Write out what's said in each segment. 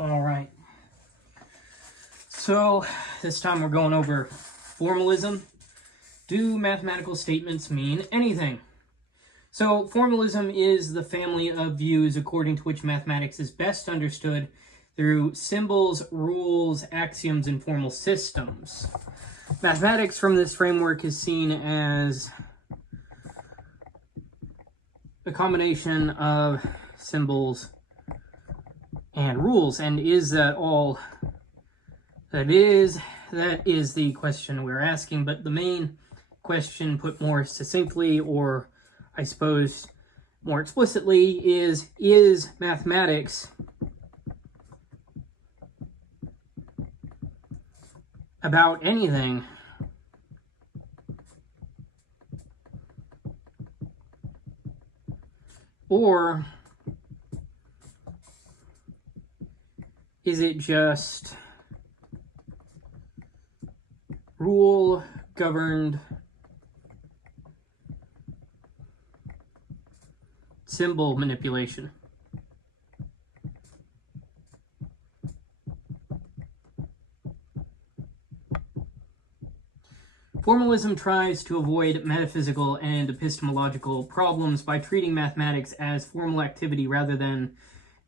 All right. So this time we're going over formalism. Do mathematical statements mean anything? So formalism is the family of views according to which mathematics is best understood through symbols, rules, axioms, and formal systems. Mathematics from this framework is seen as a combination of symbols and rules. And is that all that is? That is the question we're asking. But the main question, put more succinctly, or I suppose more explicitly, is mathematics about anything? Or is it just rule-governed symbol manipulation? Formalism tries to avoid metaphysical and epistemological problems by treating mathematics as formal activity rather than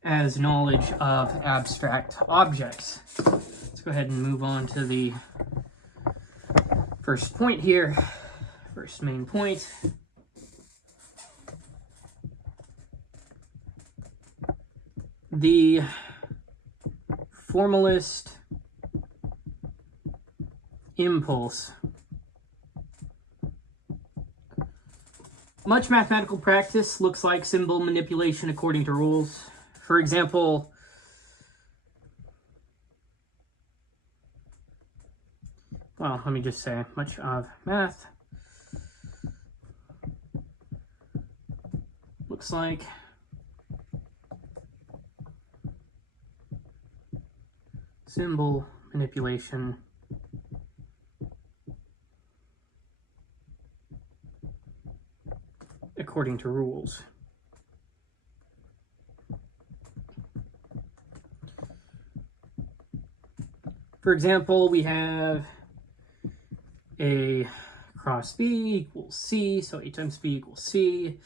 as knowledge of abstract objects. Let's go ahead and move on to the first point here, first main point. The formalist impulse. Much mathematical practice looks like symbol manipulation according to rules. For example, well, let me just say, much of math looks like symbol manipulation according to rules. For example, we have A cross B equals C, so A times B equals C,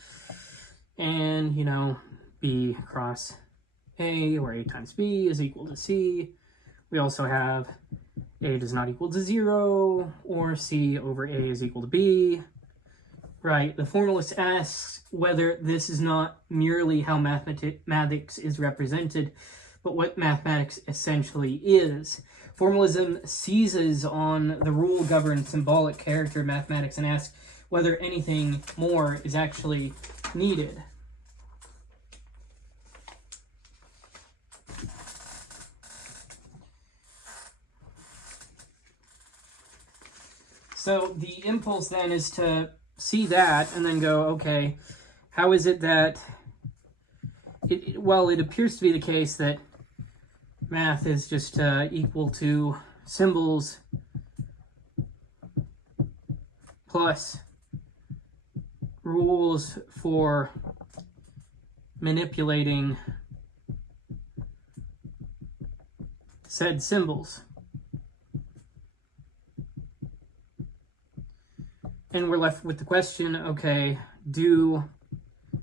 and, B cross A, or A times B is equal to C. We also have A does not equal to 0, or C over A is equal to B. Right, the formalist asks whether this is not merely how mathematics is represented, but what mathematics essentially is. Formalism seizes on the rule-governed symbolic character of mathematics and asks whether anything more is actually needed. So the impulse then is to see that and then go, okay, how is it that it appears to be the case that math is just equal to symbols plus rules for manipulating said symbols. And we're left with the question, okay, do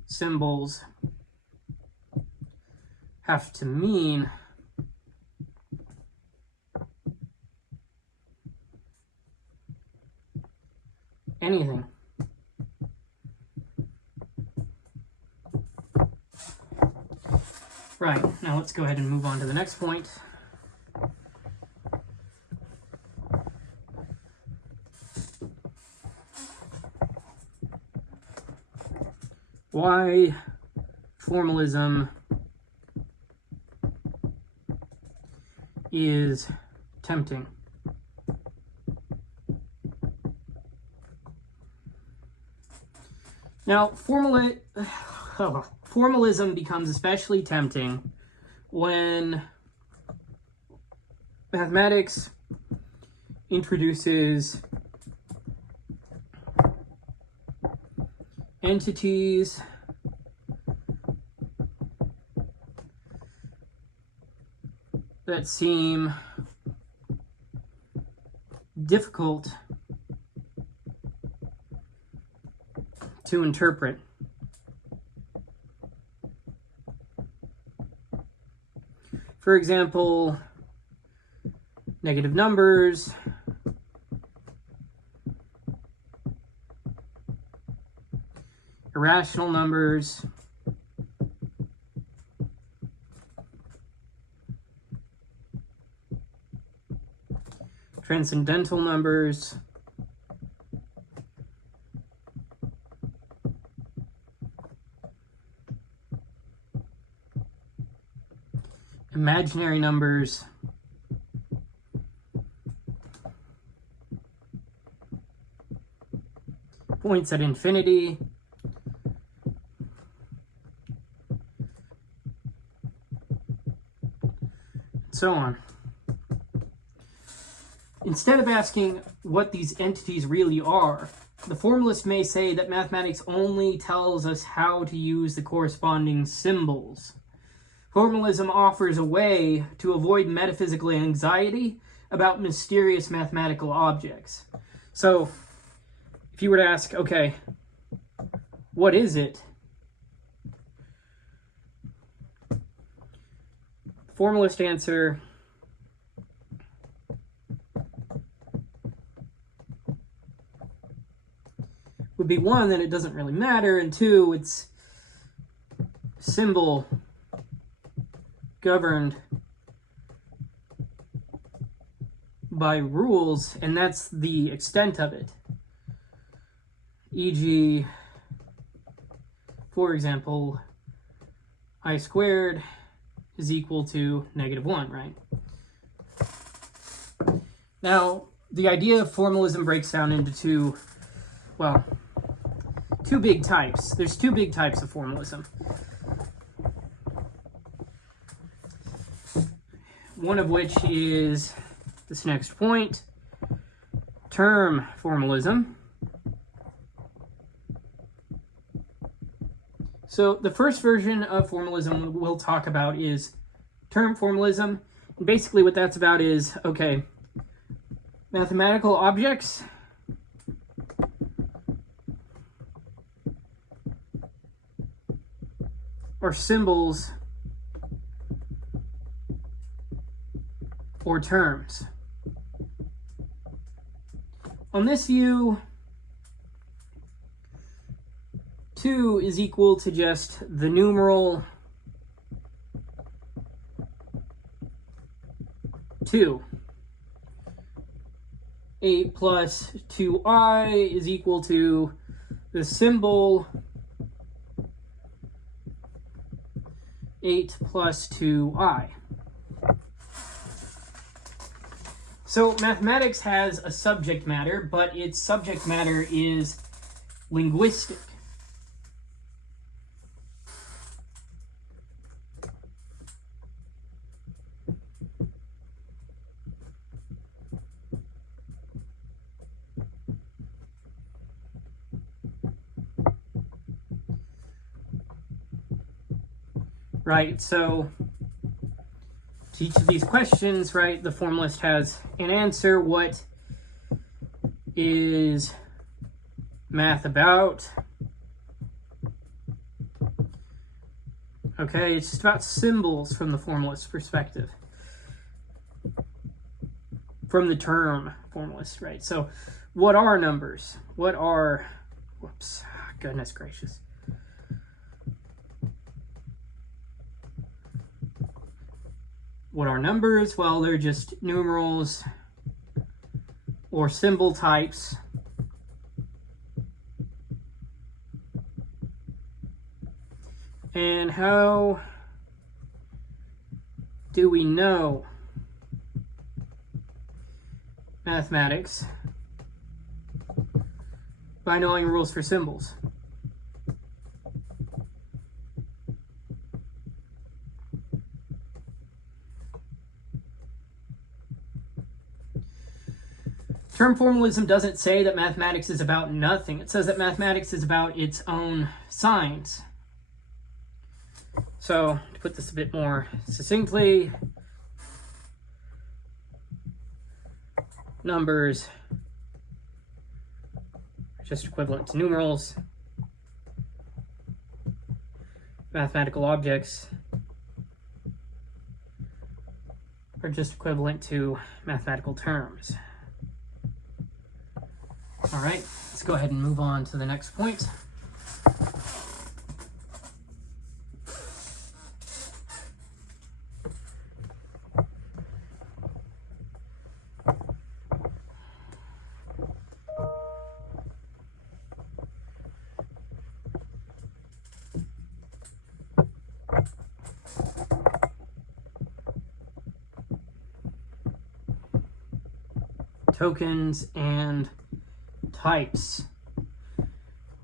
symbols have to mean anything? Right, now let's go ahead and move on to the next point. Why formalism is tempting. Now, formalism becomes especially tempting when mathematics introduces entities that seem difficult to interpret. For example, negative numbers, irrational numbers, transcendental numbers, imaginary numbers, points at infinity, so on. Instead of asking what these entities really are, the formalist may say that mathematics only tells us how to use the corresponding symbols. Formalism offers a way to avoid metaphysical anxiety about mysterious mathematical objects. So, if you were to ask, okay, what is it? The formalist answer would be one, that it doesn't really matter, and two, it's symbol governed by rules, and that's the extent of it. E.g., for example, I squared is equal to -1, right? Now, the idea of formalism breaks down into two big types. There's two big types of formalism. One of which is this next point, term formalism. So the first version of formalism we'll talk about is term formalism. And basically what that's about is, okay, mathematical objects or symbols or terms. On this view, 2 is equal to just the numeral 2. 8 plus 2i is equal to the symbol 8 plus 2i. So mathematics has a subject matter, but its subject matter is linguistic. Right, so to each of these questions, right, the formalist has an answer. What is math about? Okay, it's just about symbols from the formalist perspective. From the term formalist, right? So what are numbers? What are, whoops, goodness gracious. What are numbers? Well, they're just numerals or symbol types. And how do we know mathematics? By knowing rules for symbols. Term formalism doesn't say that mathematics is about nothing. It says that mathematics is about its own signs. So, to put this a bit more succinctly, numbers are just equivalent to numerals. Mathematical objects are just equivalent to mathematical terms. All right, let's go ahead and move on to the next point. Tokens and types.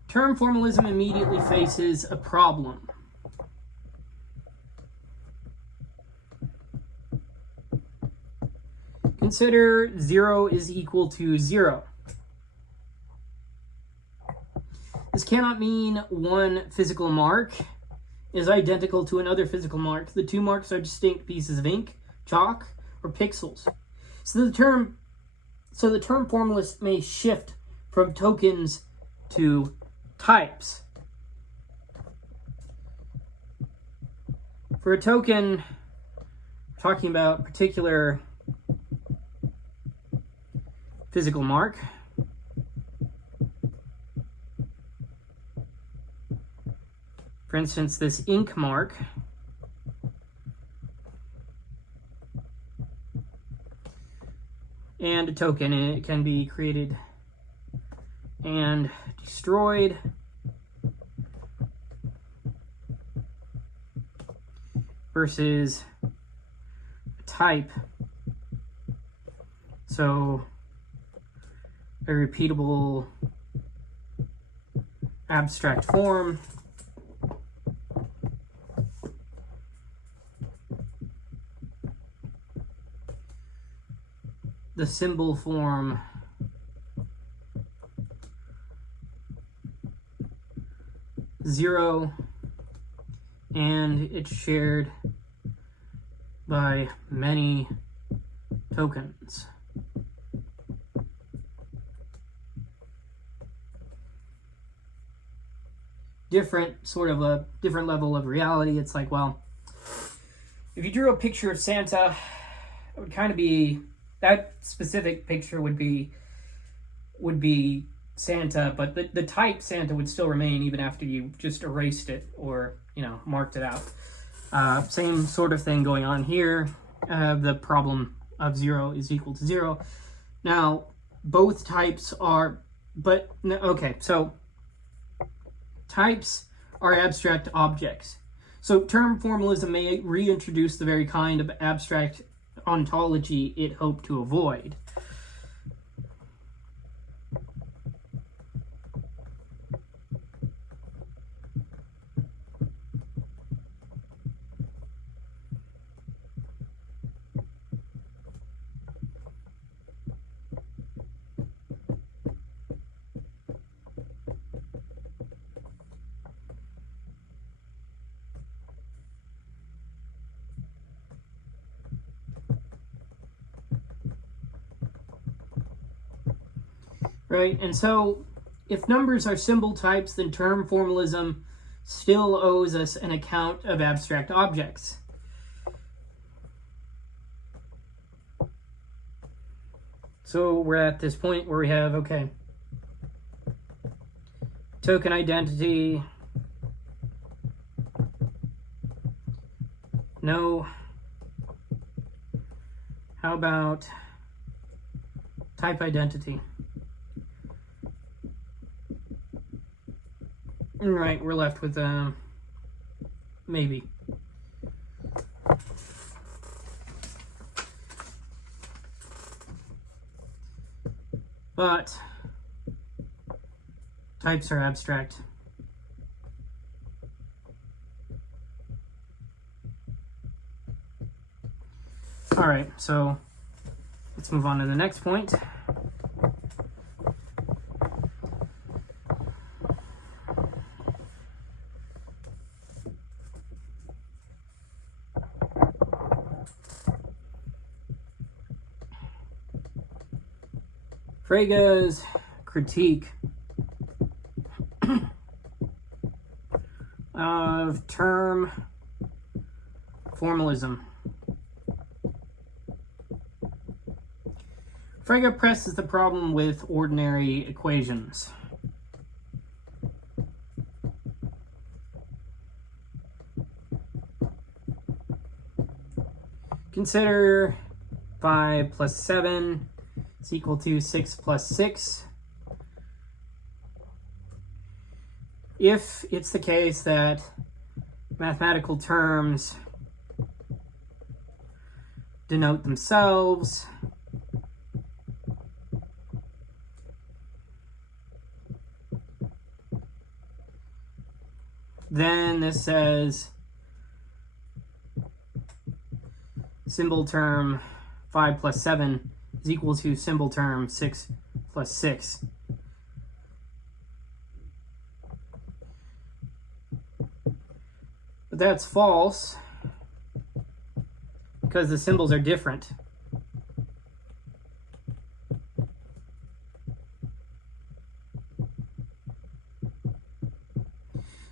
Term formalism immediately faces a problem. Consider 0 is equal to 0. This cannot mean one physical mark is identical to another physical mark. The two marks are distinct pieces of ink, chalk, or pixels. So the term formalist may shift from tokens to types. For a token, we're talking about particular physical mark. For instance, this ink mark and a token, and it can be created and destroyed. Versus a type. So a repeatable abstract form. The symbol form zero, and it's shared by many tokens. A different level of reality. It's like, well, if you drew a picture of Santa, it would kind of be, that specific picture would be Santa, but the type Santa would still remain even after you just erased it or, marked it out. Same sort of thing going on here. The problem of 0 is equal to 0. Now, both types are, so types are abstract objects. So term formalism may reintroduce the very kind of abstract ontology it hoped to avoid. Right, and so if numbers are symbol types, then term formalism still owes us an account of abstract objects. So we're at this point where we have, okay, token identity, no. How about type identity? Right, we're left with maybe. But types are abstract. All right, so let's move on to the next point. Frege's critique of term formalism. Frege presses the problem with ordinary equations. Consider 5 plus 7 is equal to 6 plus 6. If it's the case that mathematical terms denote themselves, then this says symbol term 5 plus 7 is equal to symbol term 6 plus 6. But that's false because the symbols are different.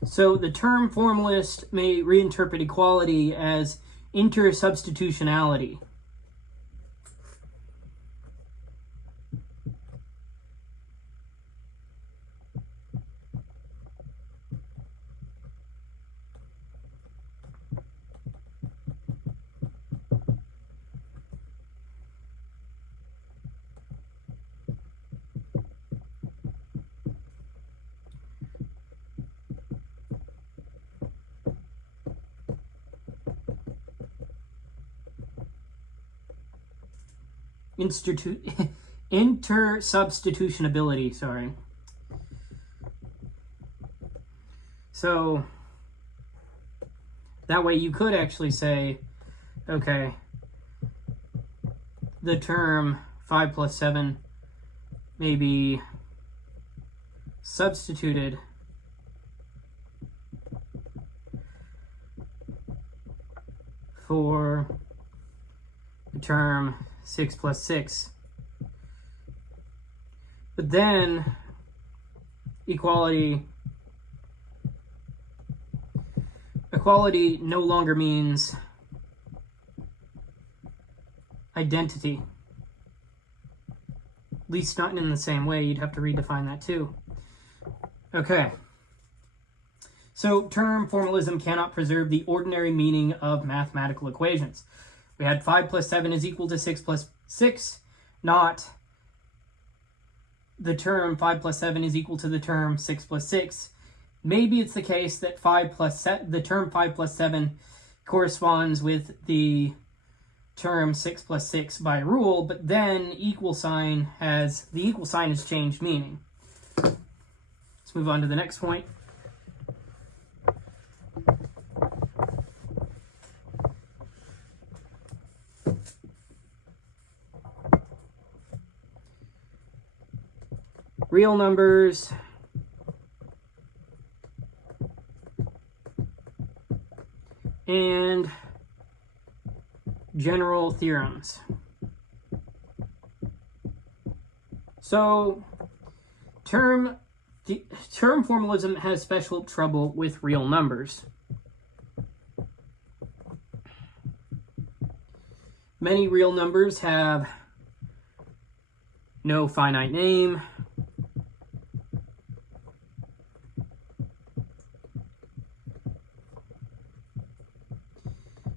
So the term formalist may reinterpret equality as intersubstitutionality. Intersubstitutionability, sorry. So that way you could actually say, okay, the term 5 plus 7 may be substituted for the term 6 plus 6. But then equality no longer means identity. At least not in the same way. You'd have to redefine that too. Okay. So term formalism cannot preserve the ordinary meaning of mathematical equations. We had 5 plus 7 is equal to 6 plus 6, not the term 5 plus 7 is equal to the term 6 plus 6. Maybe it's the case that the term 5 plus 7 corresponds with the term 6 plus 6 by rule, but then the equal sign has changed meaning. Let's move on to the next point. Real numbers and general theorems. So term formalism has special trouble with real numbers. Many real numbers have no finite name.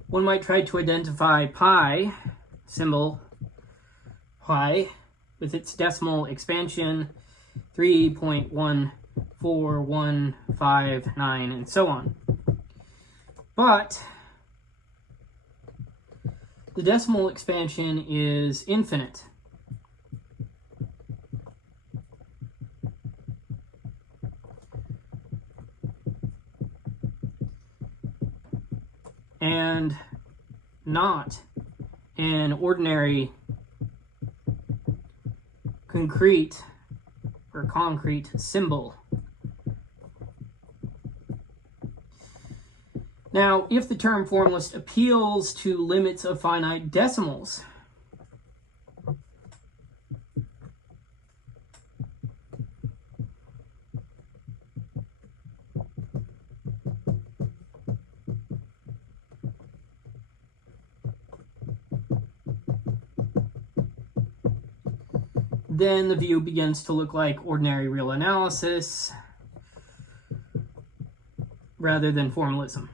One might try to identify pi, symbol pi, with its decimal expansion 3.141559 and so on. But the decimal expansion is infinite. And not an ordinary concrete symbol. Now, if the term formalist appeals to limits of finite decimals, then the view begins to look like ordinary real analysis rather than formalism.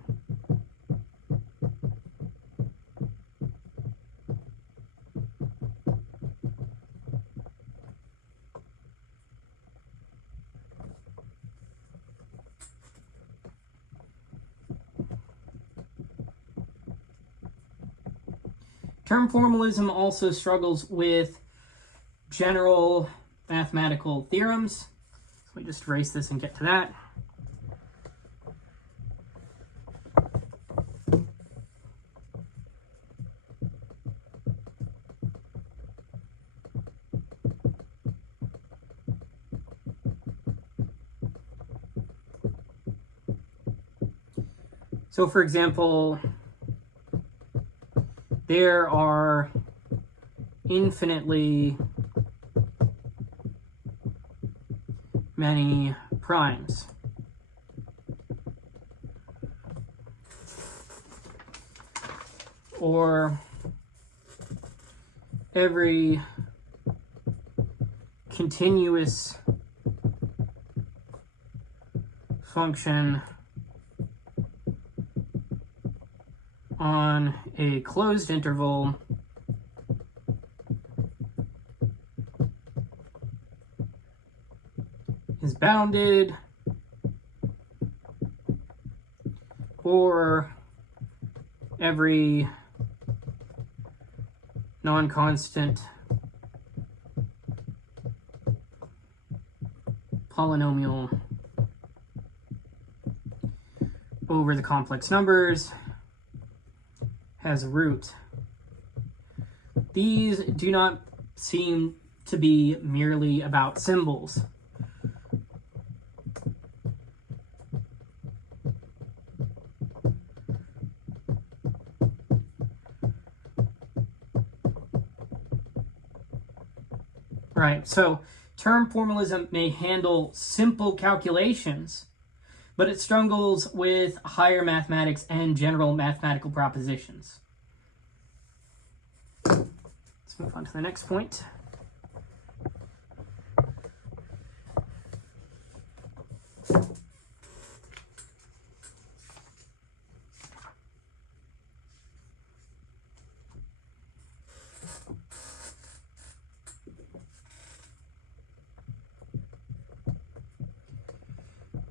Term formalism also struggles with general mathematical theorems. So let me just erase this and get to that. So for example, there are infinitely many primes. Or every continuous function on a closed interval is bounded, or every non-constant polynomial over the complex numbers has a root. These do not seem to be merely about symbols. Right, so term formalism may handle simple calculations, but it struggles with higher mathematics and general mathematical propositions. Let's move on to the next point.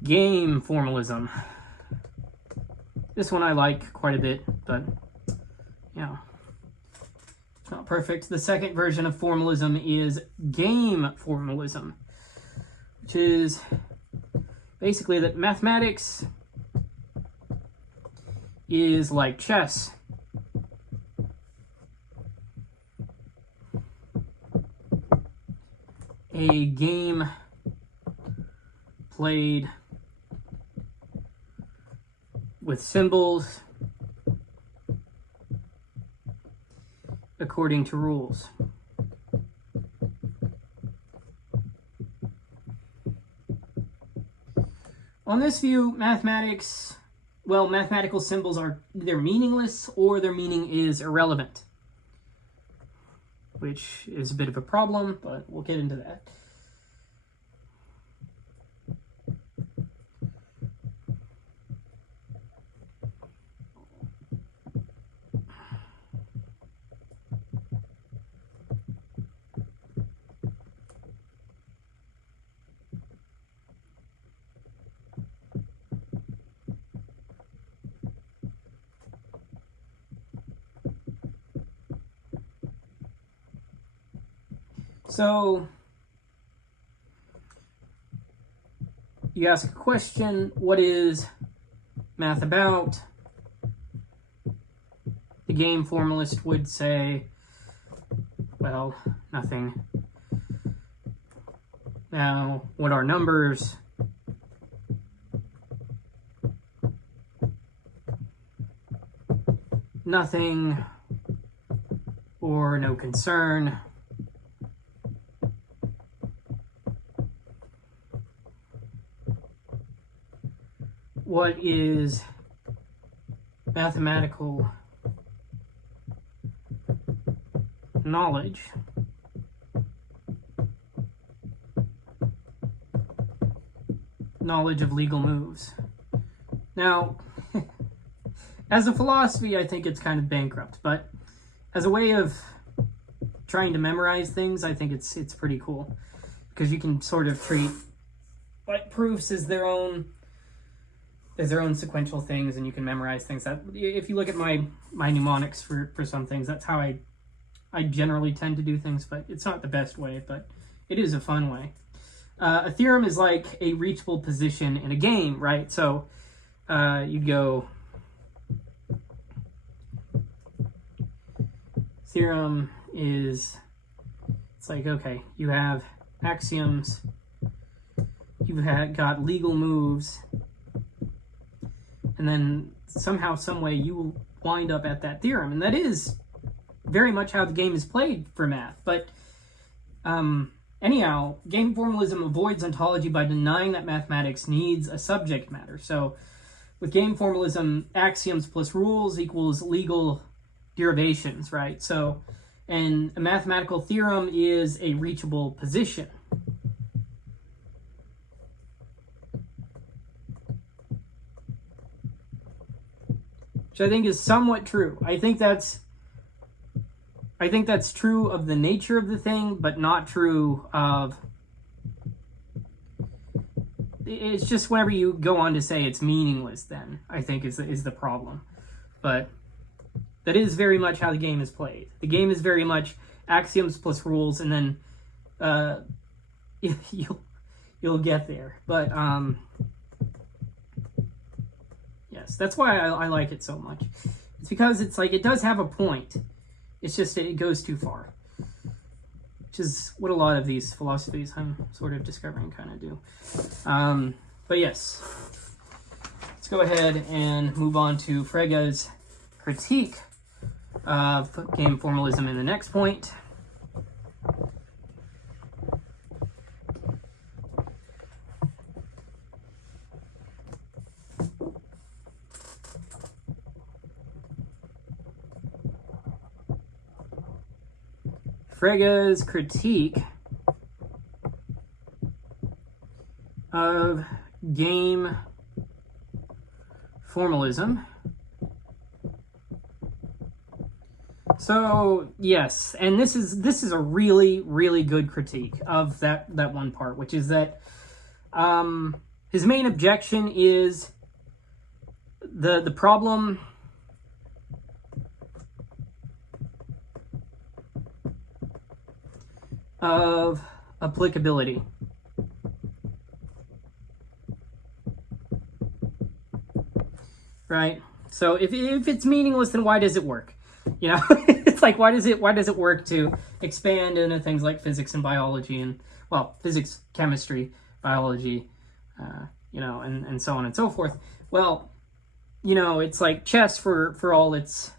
Game formalism. This one I like quite a bit, but yeah, it's not perfect. The second version of formalism is game formalism, which is basically that mathematics is like chess. A game played with symbols according to rules. On this view, mathematical symbols are either meaningless or their meaning is irrelevant, which is a bit of a problem, but we'll get into that. So you ask a question, what is math about? The game formalist would say, well, nothing. Now, what are numbers? Nothing or no concern. What is mathematical knowledge? knowledge of legal moves. Now, as a philosophy, I think it's kind of bankrupt, but as a way of trying to memorize things, I think it's pretty cool, because you can sort of treat like proofs as their own sequential things, and you can memorize things. That if you look at my mnemonics for some things, that's how I generally tend to do things, but it's not the best way, but it is a fun way. A theorem is like a reachable position in a game, right? So you'd go, theorem is, it's like, okay, you have axioms, you've got legal moves, and then somehow, some way, you will wind up at that theorem. And that is very much how the game is played for math. But anyhow, game formalism avoids ontology by denying that mathematics needs a subject matter. So with game formalism, axioms plus rules equals legal derivations, right? So, and a mathematical theorem is a reachable position. Which I think is somewhat true. I think that's true of the nature of the thing, but not true of... It's just whenever you go on to say it's meaningless, then I think is the problem. But that is very much how the game is played. The game is very much axioms plus rules, and then you'll get there. But yes, that's why I like it so much. It's because it's like it does have a point. It's just it goes too far, which is what a lot of these philosophies I'm sort of discovering kind of do. But yes, let's go ahead and move on to Frege's critique of game formalism in the next point. Frege's critique of game formalism. So yes, and this is a really, really good critique of that one part, which is that his main objection is the problem of applicability. Right? So if it's meaningless, then why does it work? You know, it's like, why does it work to expand into things like physics and biology, and, well, physics, chemistry, biology, you know, and so on and so forth. Well, you know, it's like chess for all its...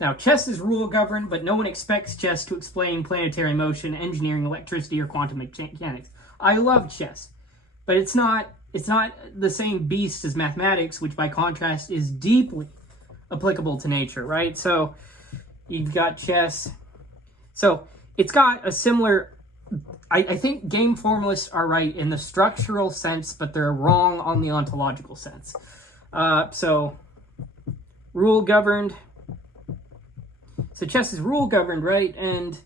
Now, chess is rule governed, but no one expects chess to explain planetary motion, engineering, electricity, or quantum mechanics. I love chess, but it's not the same beast as mathematics, which by contrast is deeply applicable to nature, right? So you've got chess. So it's got a similar... I think game formalists are right in the structural sense, but they're wrong on the ontological sense. So rule governed... So chess is rule governed, right? And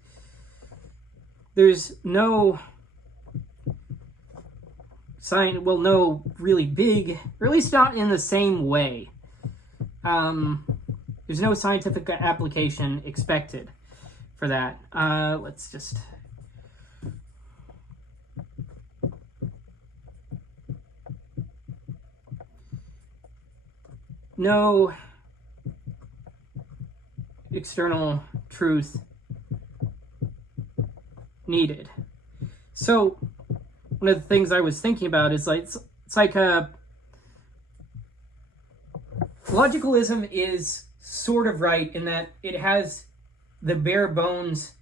there's no no really big, or at least not in the same way. There's no scientific application expected for that. Let's just... No external truth needed. So one of the things I was thinking about is like it's like logicalism is sort of right in that it has the bare bones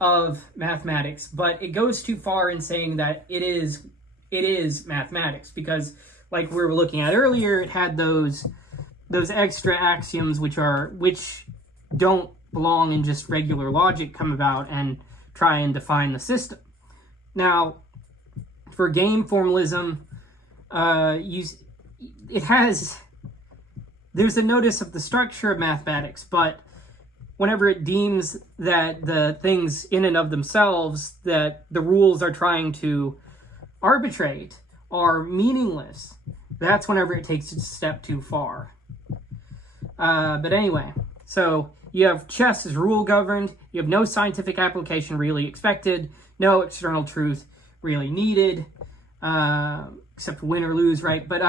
of mathematics, but it goes too far in saying that it is mathematics, because like we were looking at earlier, it had those extra axioms which don't belong in just regular logic come about and try and define the system. Now, for game formalism, there's a notice of the structure of mathematics, but whenever it deems that the things in and of themselves that the rules are trying to arbitrate are meaningless, that's whenever it takes it a step too far. But anyway, so you have chess as rule governed, you have no scientific application really expected, no external truth really needed, except win or lose, right? But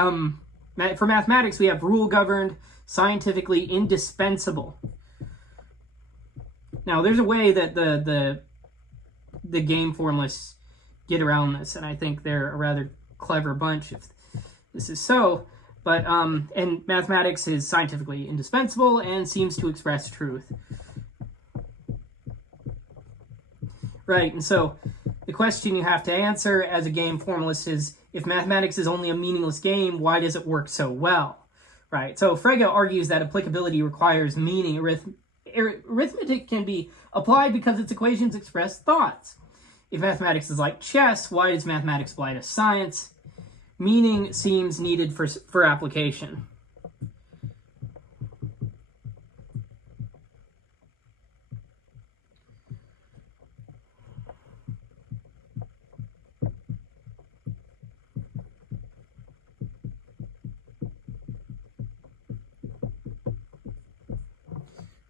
for mathematics, we have rule governed, scientifically indispensable. Now, there's a way that the game formalists get around this, and I think they're a rather clever bunch if this is so. But and mathematics is scientifically indispensable and seems to express truth. Right, and so the question you have to answer as a game formalist is, if mathematics is only a meaningless game, why does it work so well? Right, so Frege argues that applicability requires meaning. Arithmetic can be applied because its equations express thoughts. If mathematics is like chess, why does mathematics apply to science? Meaning seems needed for application.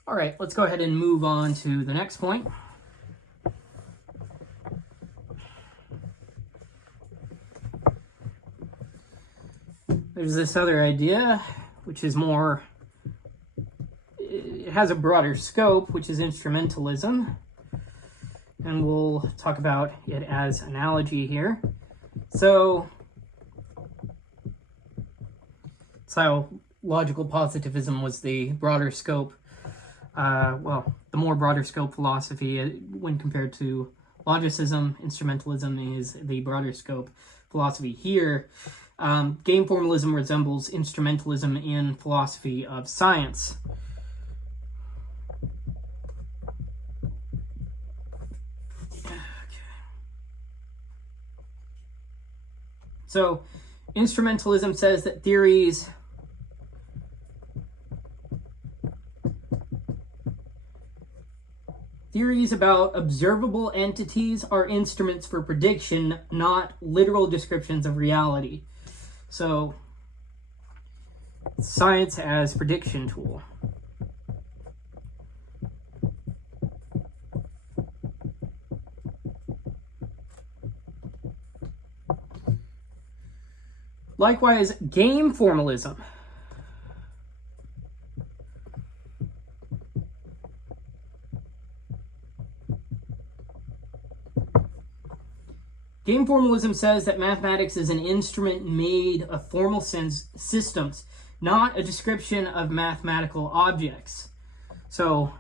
All right, let's go ahead and move on to the next point. There's this other idea, which is more, it has a broader scope, which is instrumentalism. And we'll talk about it as analogy here. So logical positivism was the broader scope. The more broader scope philosophy when compared to logicism. Instrumentalism is the broader scope philosophy here. Game formalism resembles instrumentalism in philosophy of science. So, instrumentalism says that theories about observable entities are instruments for prediction, not literal descriptions of reality. So, science as prediction tool. Likewise, game formalism. Game formalism says that mathematics is an instrument made of formal systems, not a description of mathematical objects. So,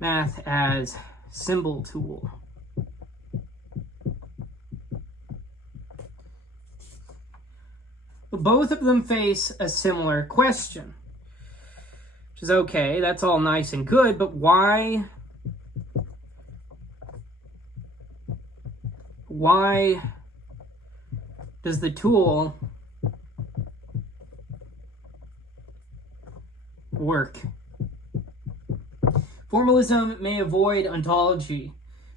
math as symbol tool. But both of them face a similar question, which is okay, that's all nice and good, but why does the tool work? Formalism may avoid ontology,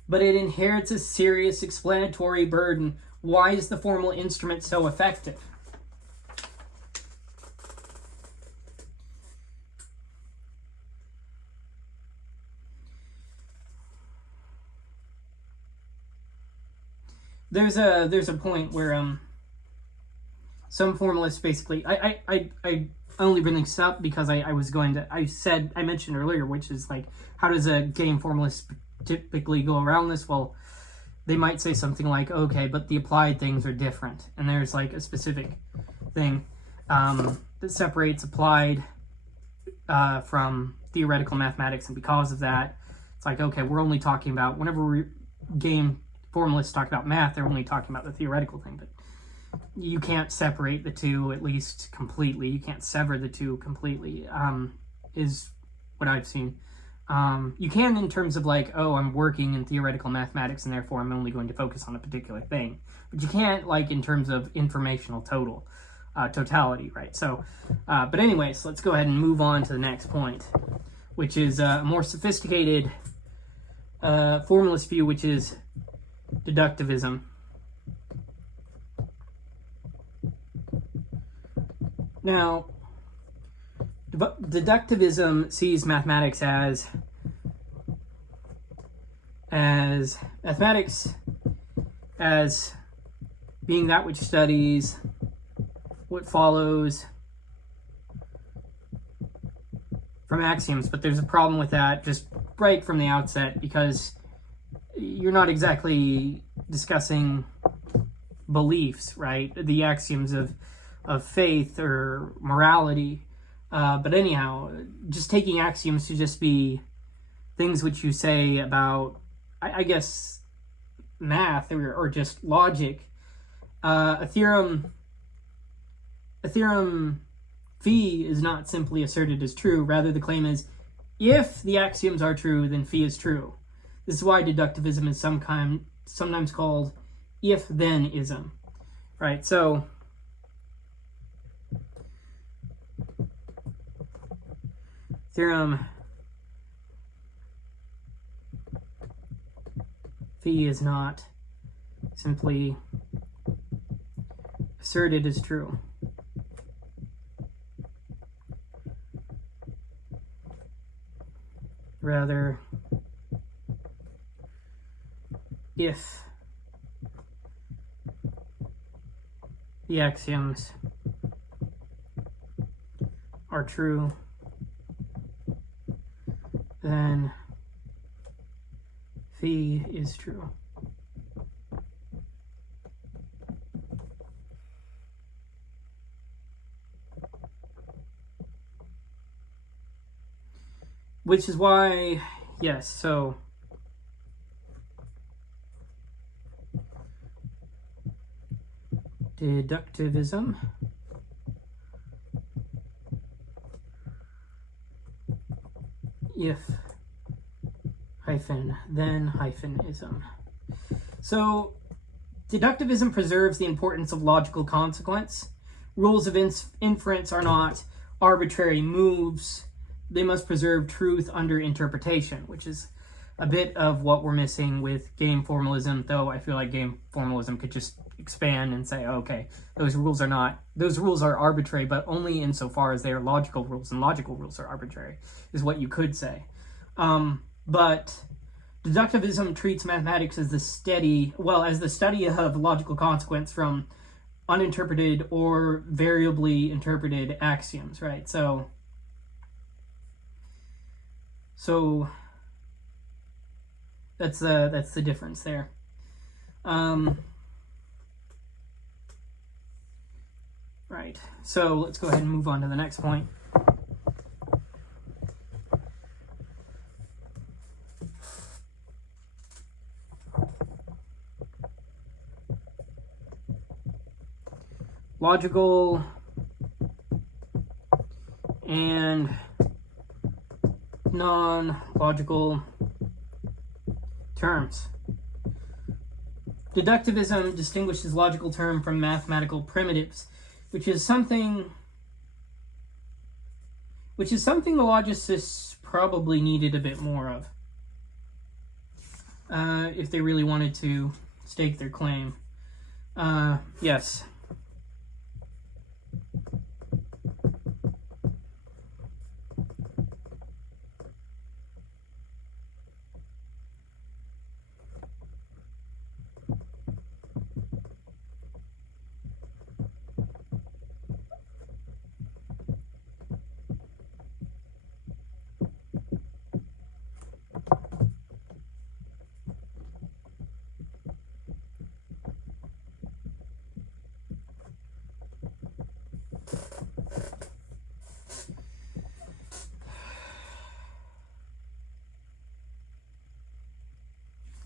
but it inherits a serious explanatory burden. Why is the formal instrument so effective? There's a point where some formalists basically I only bring this up because I mentioned earlier, which is like, how does a game formalist typically go around this? Well, they might say something like, okay, but the applied things are different, and there's like a specific thing that separates applied from theoretical mathematics, and because of that, it's like, okay, we're only talking about, whenever game formalists talk about math, they're only talking about the theoretical thing, but you can't separate the two, at least completely. You can't sever the two completely, is what I've seen. You can in terms of like, oh, I'm working in theoretical mathematics and therefore I'm only going to focus on a particular thing. But you can't like in terms of informational totality, right? So, but anyways, let's go ahead and move on to the next point, which is a more sophisticated formalist view, which is deductivism. Now, deductivism sees mathematics as being that which studies what follows from axioms, but there's a problem with that just right from the outset, because you're not exactly discussing beliefs, right? The axioms of faith or morality. But anyhow, just taking axioms to just be things which you say about, I guess, math or just logic. A theorem phi is not simply asserted as true. Rather, the claim is, if the axioms are true, then phi is true. This is why deductivism is sometimes called if-then-ism, right? So, theorem phi is not simply asserted as true. Rather, if the axioms are true, then phi is true. Which is why, yes, so deductivism if hyphen then hyphen ism. So deductivism preserves the importance of logical consequence. Rules of inference are not arbitrary moves. They must preserve truth under interpretation, which is a bit of what we're missing with game formalism, though I feel like game formalism could just expand and say, okay, those rules are arbitrary, but only insofar as they are logical rules, and logical rules are arbitrary, is what you could say. But deductivism treats mathematics as the study of logical consequence from uninterpreted or variably interpreted axioms, right? So that's the difference there. Right. So let's go ahead and move on to the next point. Logical and non-logical terms. Deductivism distinguishes logical term from mathematical primitives, which is something the logicists probably needed a bit more of if they really wanted to stake their claim. Yes.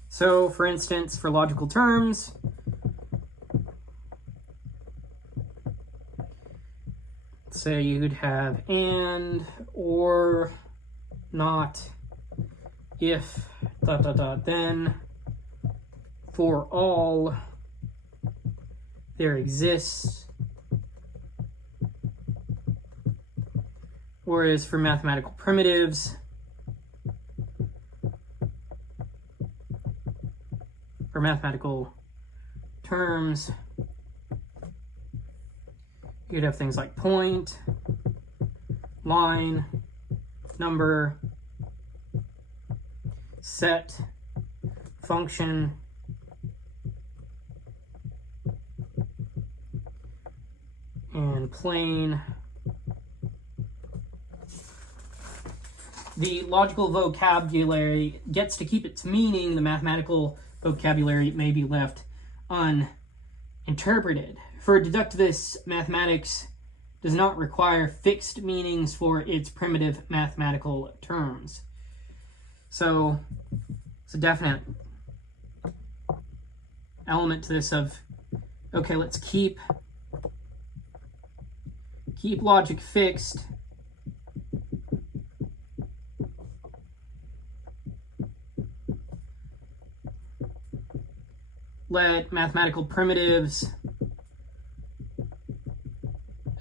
So, for instance, for logical terms, say you'd have and, or, not, if then for all there exists, whereas for mathematical primitives, for mathematical terms, you'd have things like point, line, number, set, function, and plane. The logical vocabulary gets to keep its meaning. The mathematical vocabulary may be left uninterpreted. For deductivist, mathematics does not require fixed meanings for its primitive mathematical terms. So it's a definite element to this of, okay, let's keep logic fixed, let mathematical primitives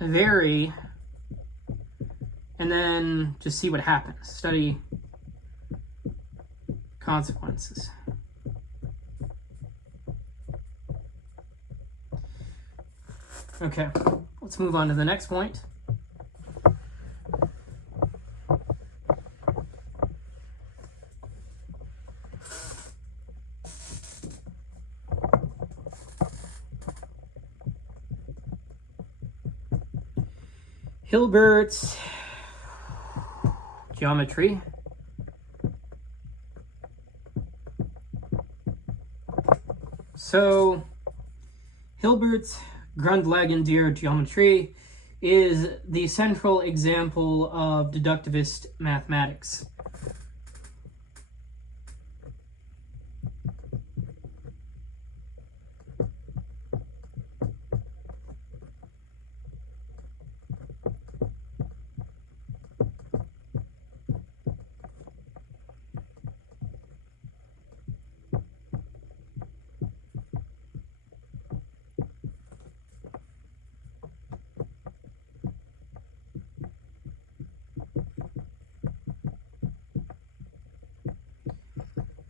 vary, and then just see what happens. Study consequences. Okay, let's move on to the next point. Hilbert's geometry. So, Hilbert's grundlegende geometry is the central example of deductivist mathematics.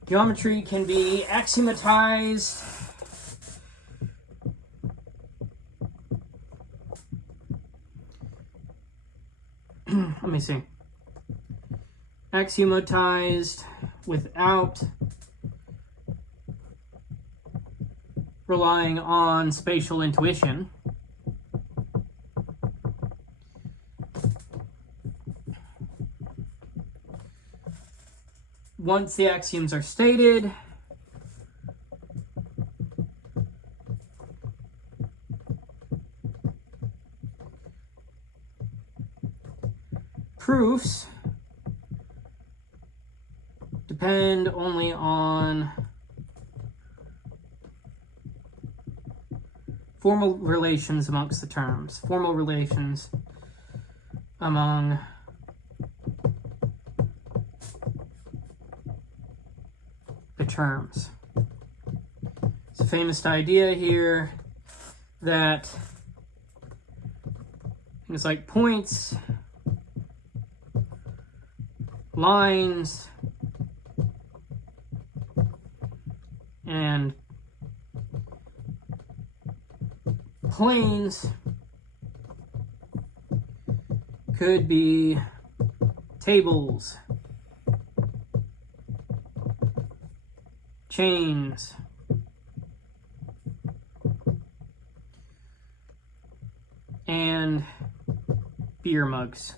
Geometry can be axiomatized let me see. Axiomatized without relying on spatial intuition. Once the axioms are stated, proofs depend only on formal relations amongst the terms, formal relations among the terms. It's a famous idea here that things like points, lines, and planes could be tables, chains, and beer mugs.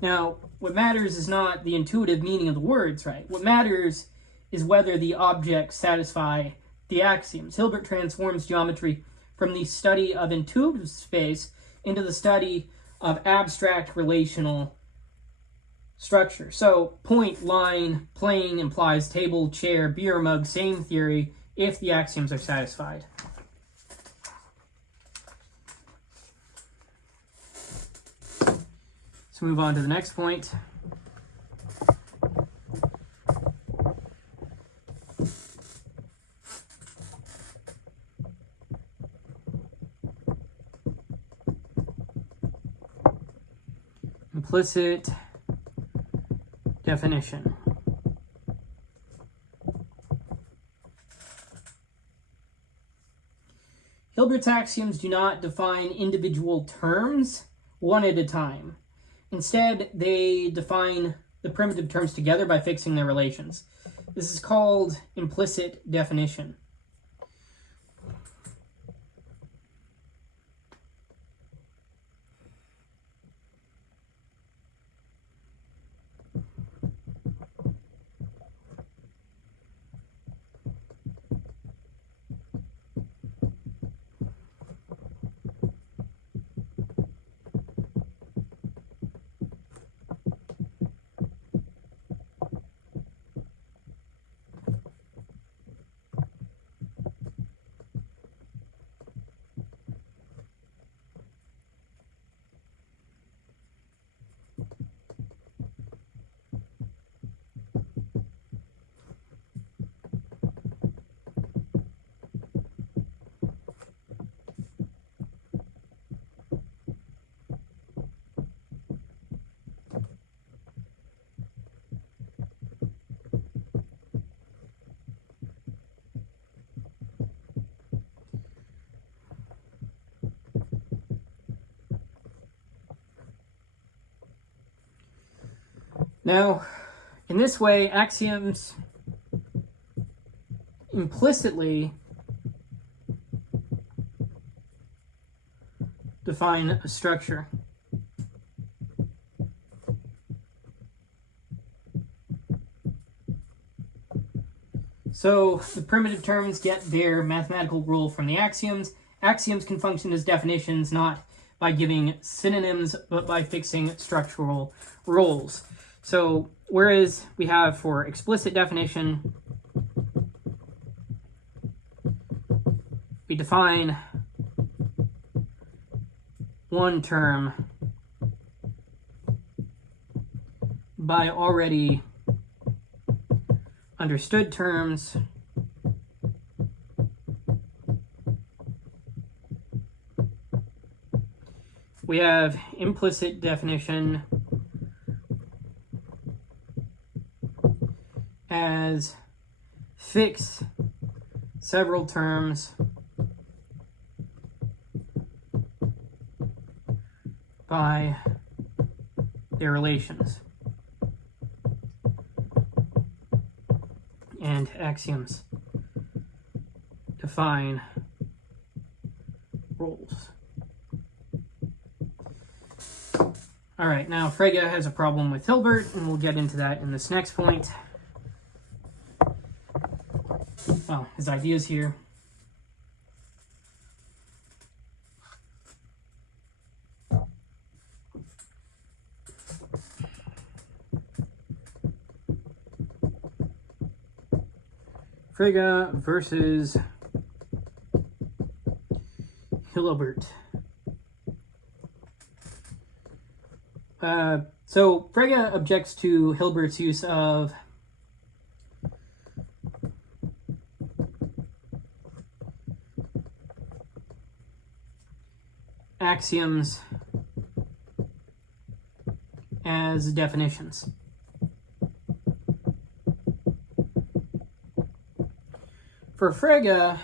Now, what matters is not the intuitive meaning of the words, right? What matters is whether the objects satisfy the axioms. Hilbert transforms geometry from the study of intuitive space into the study of abstract relational structure. So, point, line, plane implies table, chair, beer mug, same theory if the axioms are satisfied. Let's move on to the next point. Implicit definition. Hilbert's axioms do not define individual terms one at a time. Instead, they define the primitive terms together by fixing their relations. This is called implicit definition. Now, in this way, axioms implicitly define a structure. So the primitive terms get their mathematical rule from the axioms. Axioms can function as definitions not by giving synonyms, but by fixing structural rules. So whereas we have for explicit definition, we define one term by already understood terms, we have implicit definition as fix several terms by their relations. And axioms define rules. All right, now Frege has a problem with Hilbert, and we'll get into that in this next point. Well, his ideas here. Frege versus Hilbert. So Frege objects to Hilbert's use of axioms as definitions. For Frege,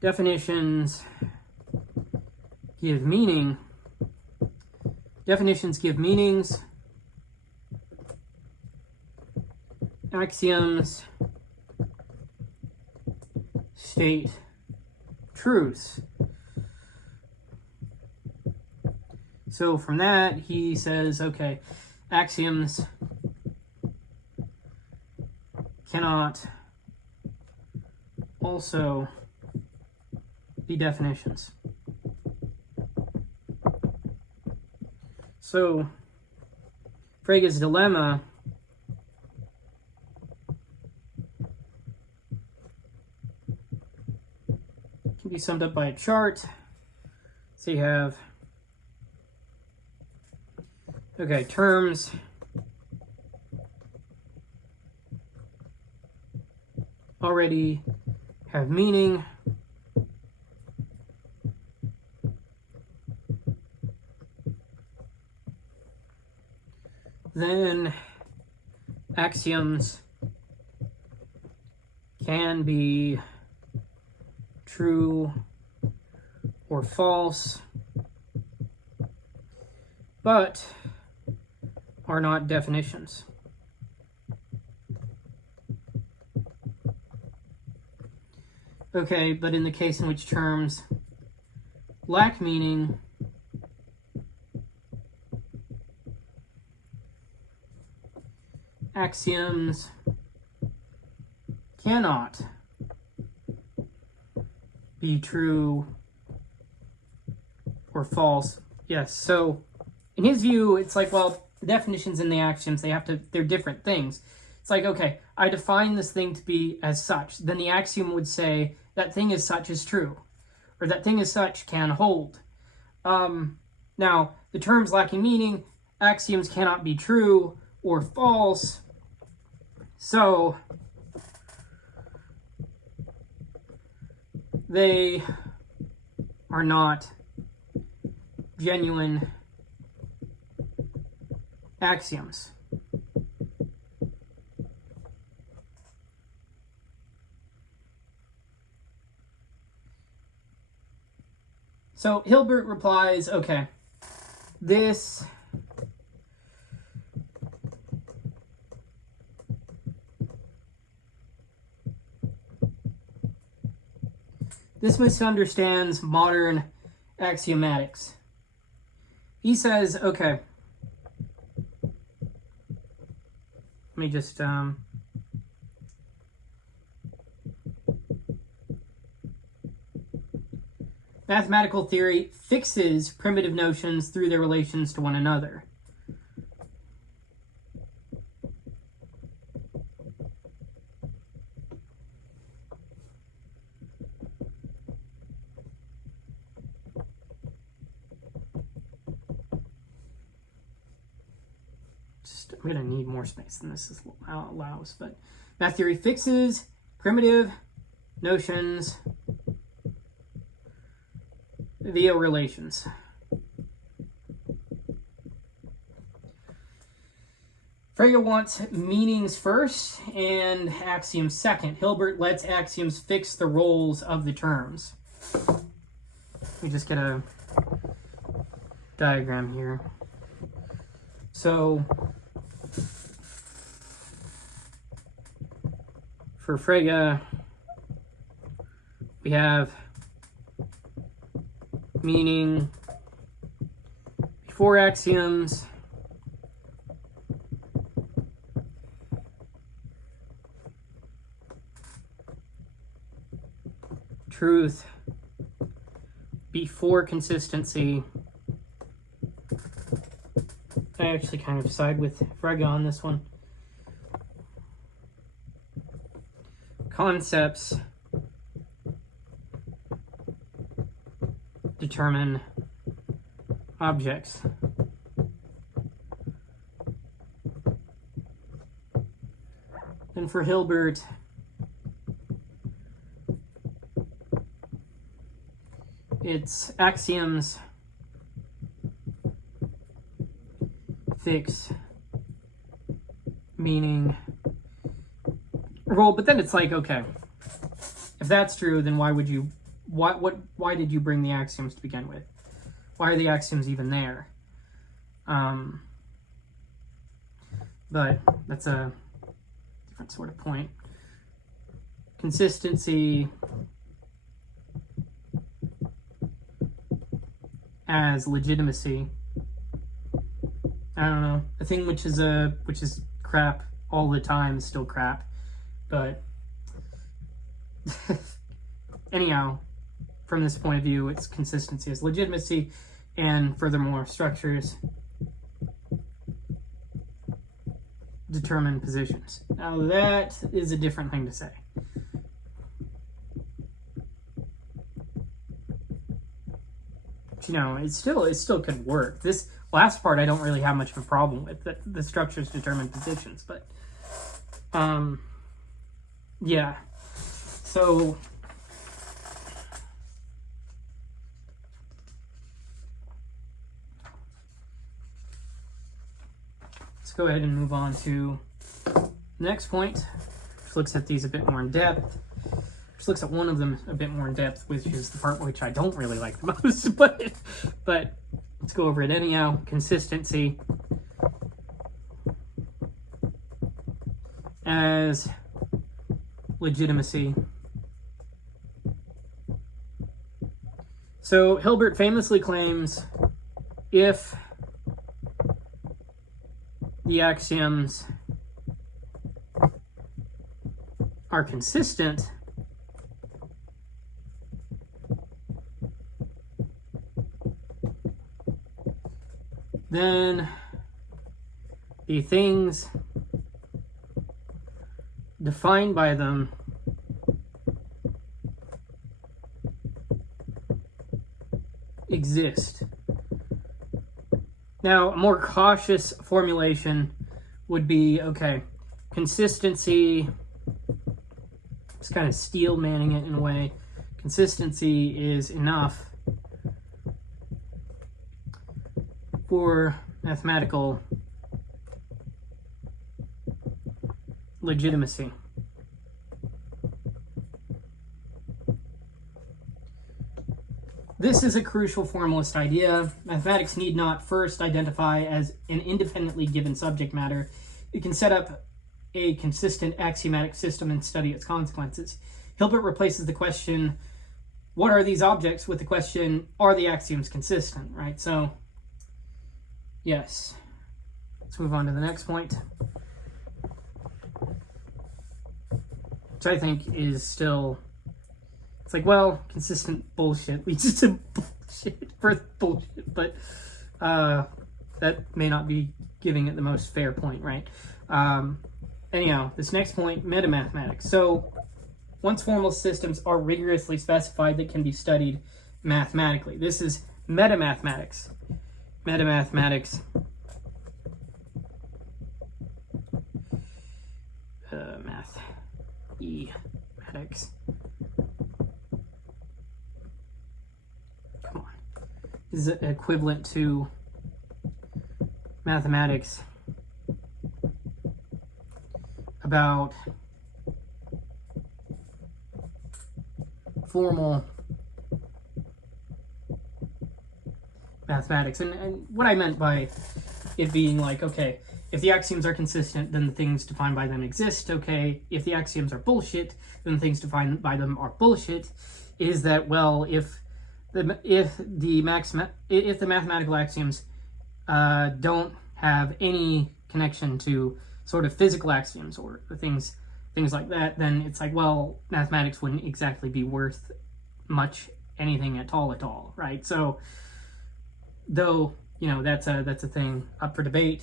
definitions give meaning. Definitions give meanings. Axioms state truths. So from that, he says, okay, axioms cannot also be definitions. So Frege's dilemma can be summed up by a chart. So you have Okay, terms already have meaning. Then axioms can be true or false, but are not definitions. Okay, but in the case in which terms lack meaning, axioms cannot be true or false. Yes, so in his view, it's like, well, the definitions in the axioms, they're different things. It's like, okay, I define this thing to be as such. Then the axiom would say that thing as such is true, or that thing as such can hold. Now, the terms lacking meaning, axioms cannot be true or false. So they are not genuine axioms. So Hilbert replies, okay, this misunderstands modern axiomatics. He says, okay, let me just mathematical theory fixes primitive notions through their relations to one another. I'm going to need more space than this allows, but math theory fixes primitive notions via relations. Frege wants meanings first and axioms second. Hilbert lets axioms fix the roles of the terms. Let me just get a diagram here. So for Frege, we have meaning before axioms, truth before consistency. I actually kind of side with Frege on this one. Concepts determine objects. And for Hilbert, it's axioms fix meaning role, but then it's like, okay, if that's true, then why did you bring the axioms to begin with? Why are the axioms even there? But that's a different sort of point. Consistency as legitimacy. I don't know. A thing which is crap all the time is still crap. But anyhow, from this point of view, it's consistency as legitimacy, and furthermore, structures determine positions. Now that is a different thing to say. But, you know, it still could work. last part I don't really have much of a problem with. The structures determine positions, but yeah. So let's go ahead and move on to the next point, which looks at these a bit more in depth. Which looks at one of them a bit more in depth, which is the part which I don't really like the most, but let's go over it anyhow. Consistency as legitimacy. So Hilbert famously claims if the axioms are consistent, then the things defined by them exist. Now, a more cautious formulation would be, okay, consistency, it's kind of steel manning it in a way. Consistency is enough for mathematical legitimacy. This is a crucial formalist idea. Mathematics need not first identify as an independently given subject matter. It can set up a consistent axiomatic system and study its consequences. Hilbert replaces the question, what are these objects, with the question, are the axioms consistent, right? So, yes. Let's move on to the next point, which I think is still, it's like, well, consistent bullshit leads to bullshit for bullshit, but that may not be giving it the most fair point, right? Anyhow, this next point, metamathematics. So, once formal systems are rigorously specified, they can be studied mathematically. This is metamathematics. Metamathematics. Mathematics. Come on. Is it equivalent to mathematics about formal mathematics. And what I meant by it being like, okay, if the axioms are consistent, then the things defined by them exist. Okay, if the axioms are bullshit, then the things defined by them are bullshit. Is that, well, if the mathematical axioms don't have any connection to sort of physical axioms or things like that, then it's like, well, mathematics wouldn't exactly be worth much anything at all, right? So, though, you know, that's a thing up for debate.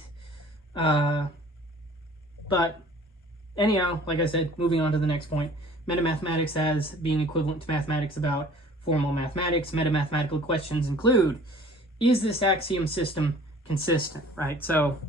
But anyhow, like I said, moving on to the next point, metamathematics as being equivalent to mathematics about formal mathematics. Metamathematical questions include, is this axiom system consistent, right? So,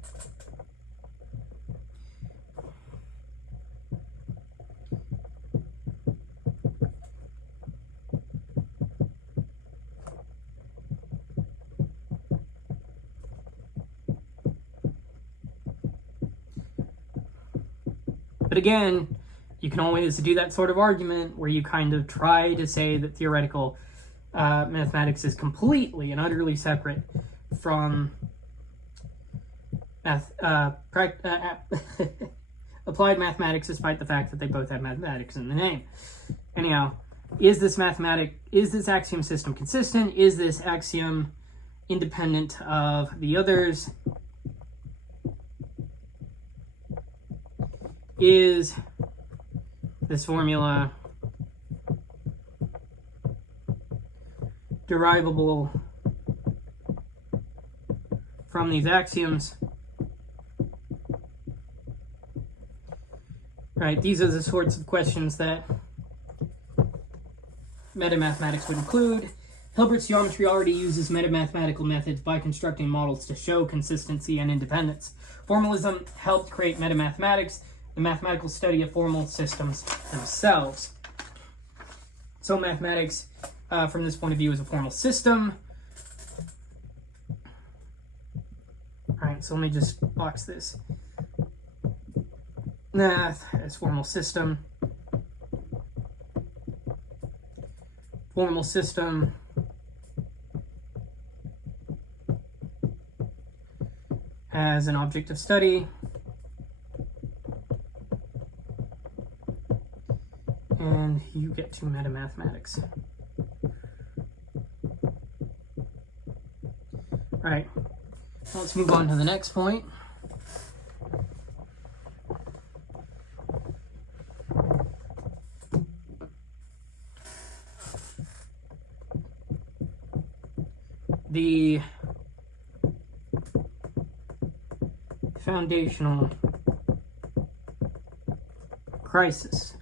but again, you can always do that sort of argument where you kind of try to say that theoretical mathematics is completely and utterly separate from applied mathematics, despite the fact that they both have mathematics in the name. Anyhow, is this axiom system consistent? Is this axiom independent of the others? Is this formula derivable from these axioms? Right, these are the sorts of questions that metamathematics would include. Hilbert's geometry already uses metamathematical methods by constructing models to show consistency and independence. Formalism helped create metamathematics, the mathematical study of formal systems themselves. So mathematics, from this point of view, is a formal system. All right, so let me just box this. Math as formal system. Formal system as an object of study. And you get to metamathematics. All right, let's move on to the next point. The foundational crisis.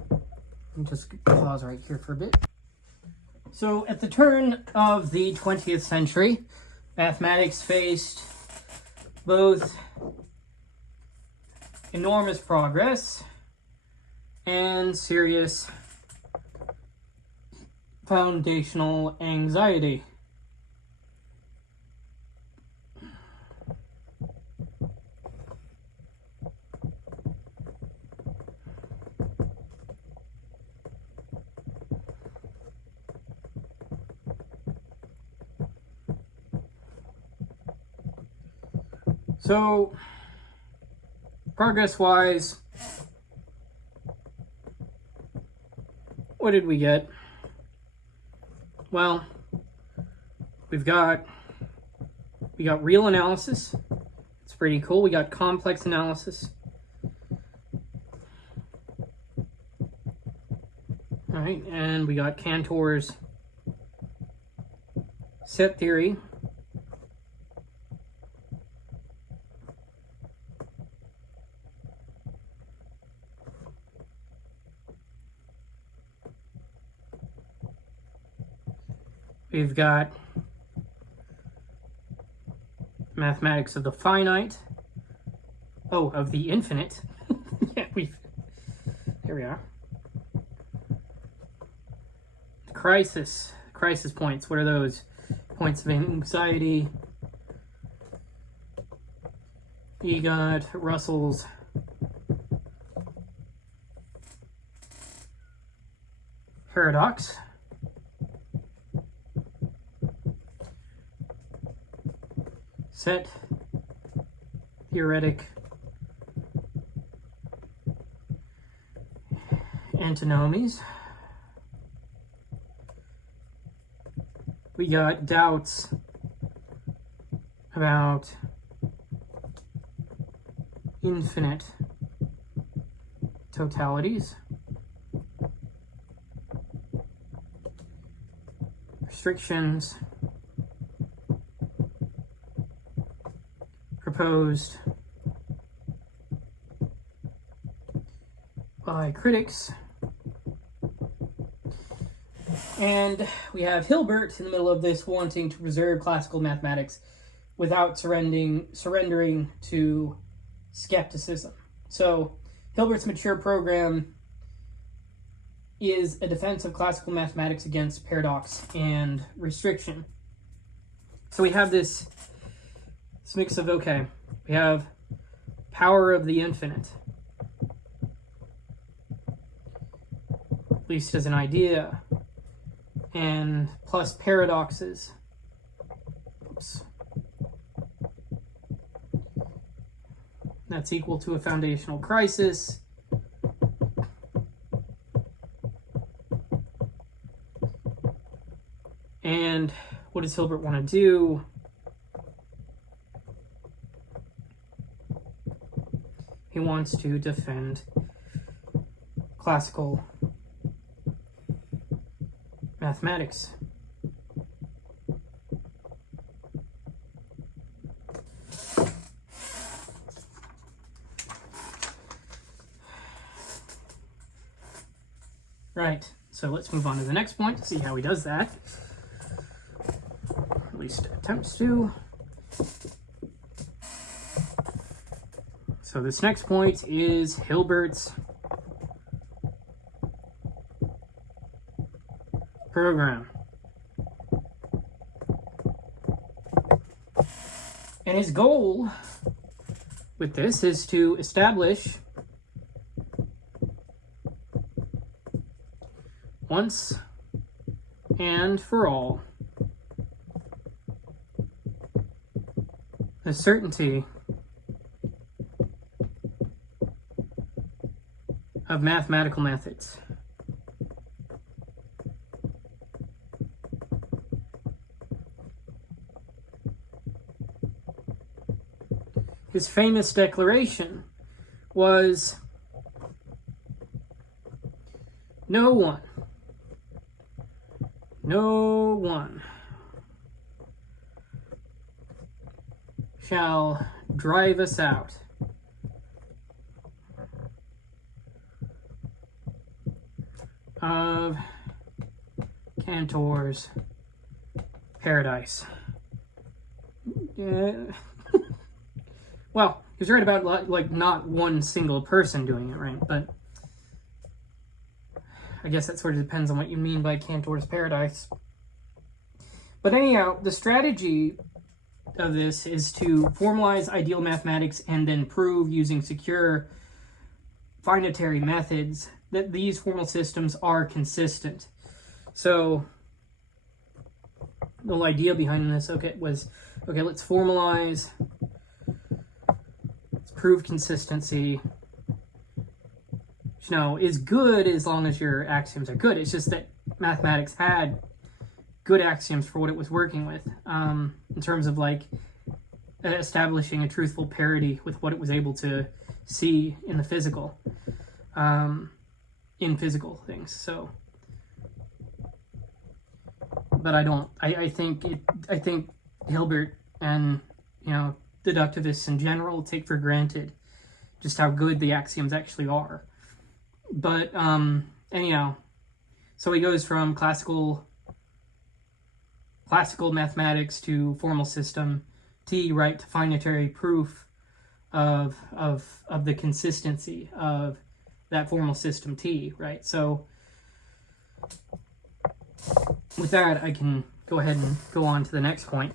Let me just pause right here for a bit. So at the turn of the 20th century, mathematics faced both enormous progress and serious foundational anxiety. So, progress-wise, what did we get? Well, we got real analysis. It's pretty cool. We got complex analysis. All right, and we got Cantor's set theory. We've got mathematics of the finite. Oh, of the infinite. Yeah, here we are. Crisis points. What are those? Points of anxiety. You got Russell's paradox. Set theoretic antinomies. We got doubts about infinite totalities. Restrictions proposed by critics. And we have Hilbert in the middle of this wanting to preserve classical mathematics without surrendering to skepticism. So Hilbert's mature program is a defense of classical mathematics against paradox and restriction. So we have this mix of, okay, we have power of the infinite, at least as an idea, and plus paradoxes. Oops. That's equal to a foundational crisis. And what does Hilbert want to do? He wants to defend classical mathematics. Right. So let's move on to the next point to see how he does that. At least attempts to. So this next point is Hilbert's program. And his goal with this is to establish once and for all the certainty of mathematical methods. His famous declaration was, no one shall drive us out of Cantor's paradise. Well, he's right about like not one single person doing it, right? But I guess that sort of depends on what you mean by Cantor's paradise. But anyhow, the strategy of this is to formalize ideal mathematics and then prove using secure finitary methods that these formal systems are consistent. So the whole idea behind this, was, let's formalize, let's prove consistency, is good as long as your axioms are good. It's just that mathematics had good axioms for what it was working with, in terms of like establishing a truthful parity with what it was able to see in the physical, in physical things. So, but I think Hilbert and, deductivists in general take for granted just how good the axioms actually are. But anyhow, so he goes from classical mathematics to formal system T, right, to finitary proof of the consistency of that formal system T, right? So with that, I can go ahead and go on to the next point.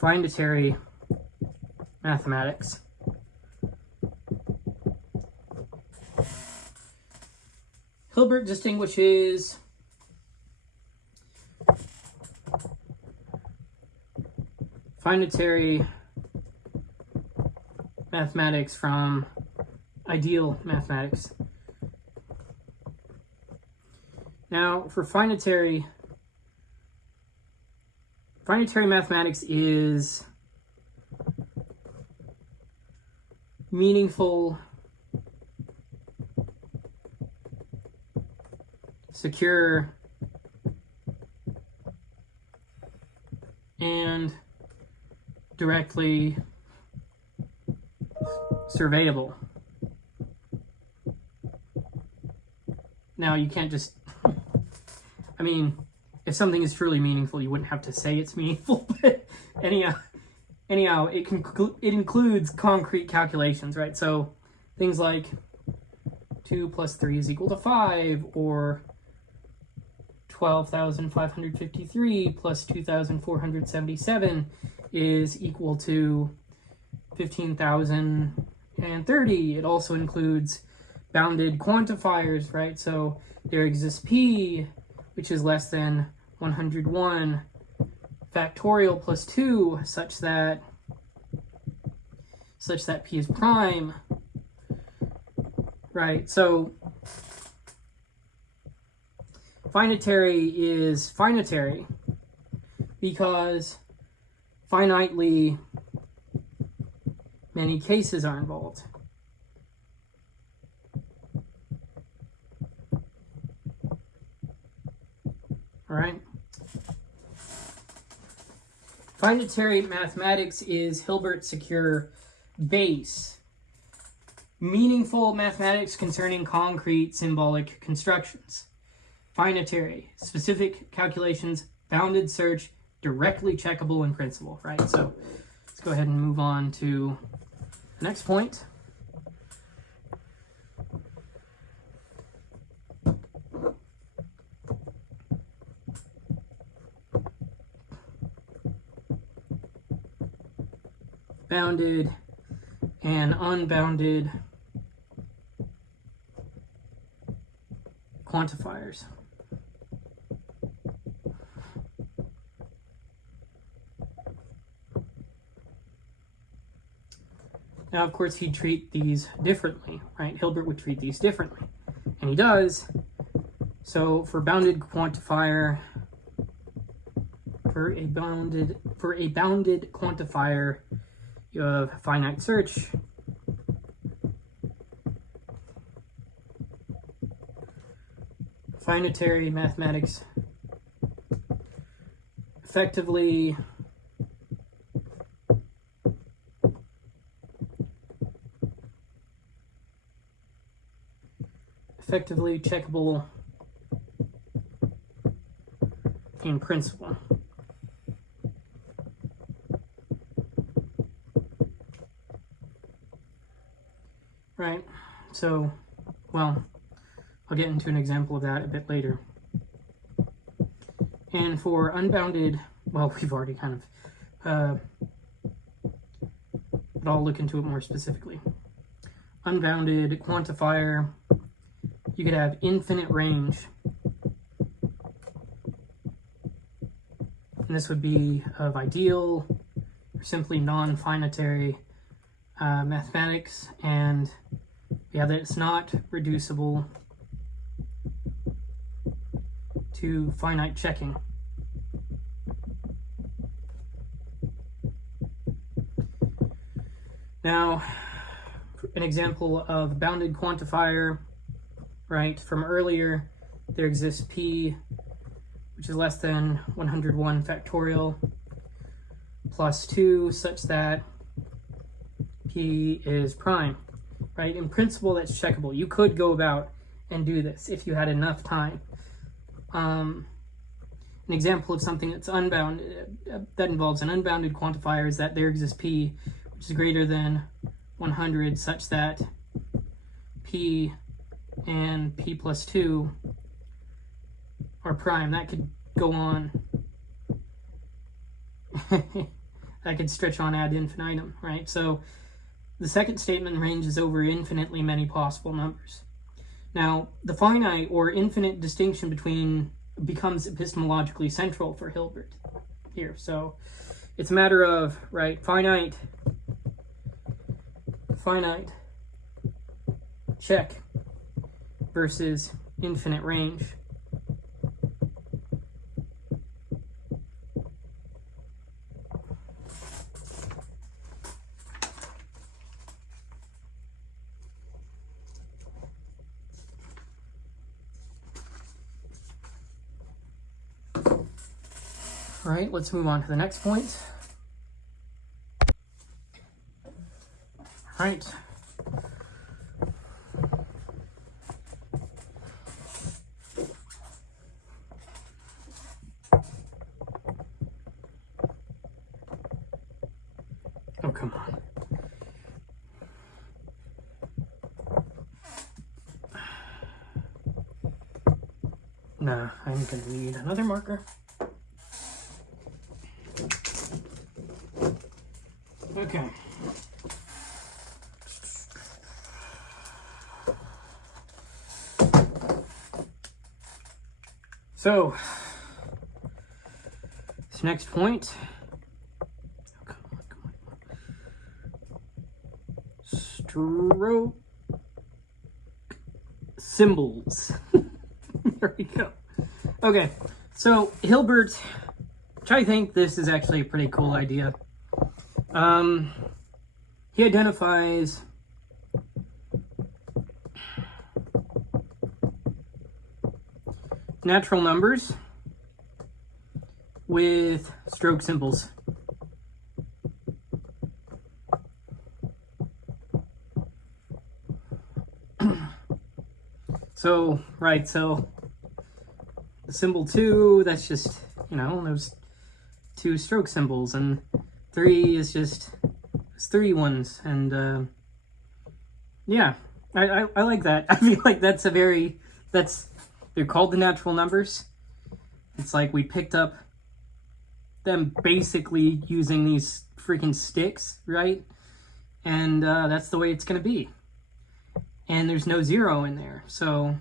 Finitary mathematics. Hilbert distinguishes finitary mathematics from ideal mathematics. Now, for finitary mathematics is meaningful, secure, and directly surveyable. Now, you can't just, if something is truly meaningful, you wouldn't have to say it's meaningful, but anyhow, it includes concrete calculations, right? So things like 2 + 3 = 5, or 12,553 plus 2,477 is equal to 15,030. It also includes bounded quantifiers, right? So there exists P, which is less than 101 factorial plus 2, such that P is prime, right? So finitary is finitary because finitely many cases are involved. All right. Finitary mathematics is Hilbert's secure base. Meaningful mathematics concerning concrete symbolic constructions. Finitary, specific calculations, bounded search, directly checkable in principle, right? So let's go ahead and move on to the next point. Bounded and unbounded quantifiers. Now, of course, he'd treat these differently, right? Hilbert would treat these differently, and he does. So for bounded quantifier, for a bounded quantifier, you have finite search, finitary mathematics effectively checkable in principle. Right, so, well, I'll get into an example of that a bit later. And for unbounded, well, we've already kind of, but I'll look into it more specifically. Unbounded quantifier, you could have infinite range. And this would be of ideal or simply non-finitary mathematics, and yeah, that it's not reducible to finite checking. Now, an example of bounded quantifier, right, from earlier, there exists p, which is less than 101 factorial, plus 2, such that p is prime, right? In principle, that's checkable. You could go about and do this if you had enough time. An example of something that's unbounded, that involves an unbounded quantifier, is that there exists p, which is greater than 100, such that p and p plus 2 are prime. That could go on. That could stretch on ad infinitum, right? So the second statement ranges over infinitely many possible numbers. Now, the finite or infinite distinction between becomes epistemologically central for Hilbert here. So it's a matter of, right, finite check versus infinite range. All right, let's move on to the next point. All right. Oh, come on. Nah, I'm gonna need another marker. Okay. So, this next point. Oh, come on. Stroke symbols. There we go. Okay, so Hilbert, which I think this is actually a pretty cool idea. He identifies natural numbers with stroke symbols. So, right, so the symbol 2, that's just, you know, those 2 stroke symbols, and 3 is just, it's 3 ones, and yeah, I like that. I feel like that's a very, they're called the natural numbers. It's like we picked up them basically using these freaking sticks, right? And that's the way it's going to be. And there's no 0 in there, so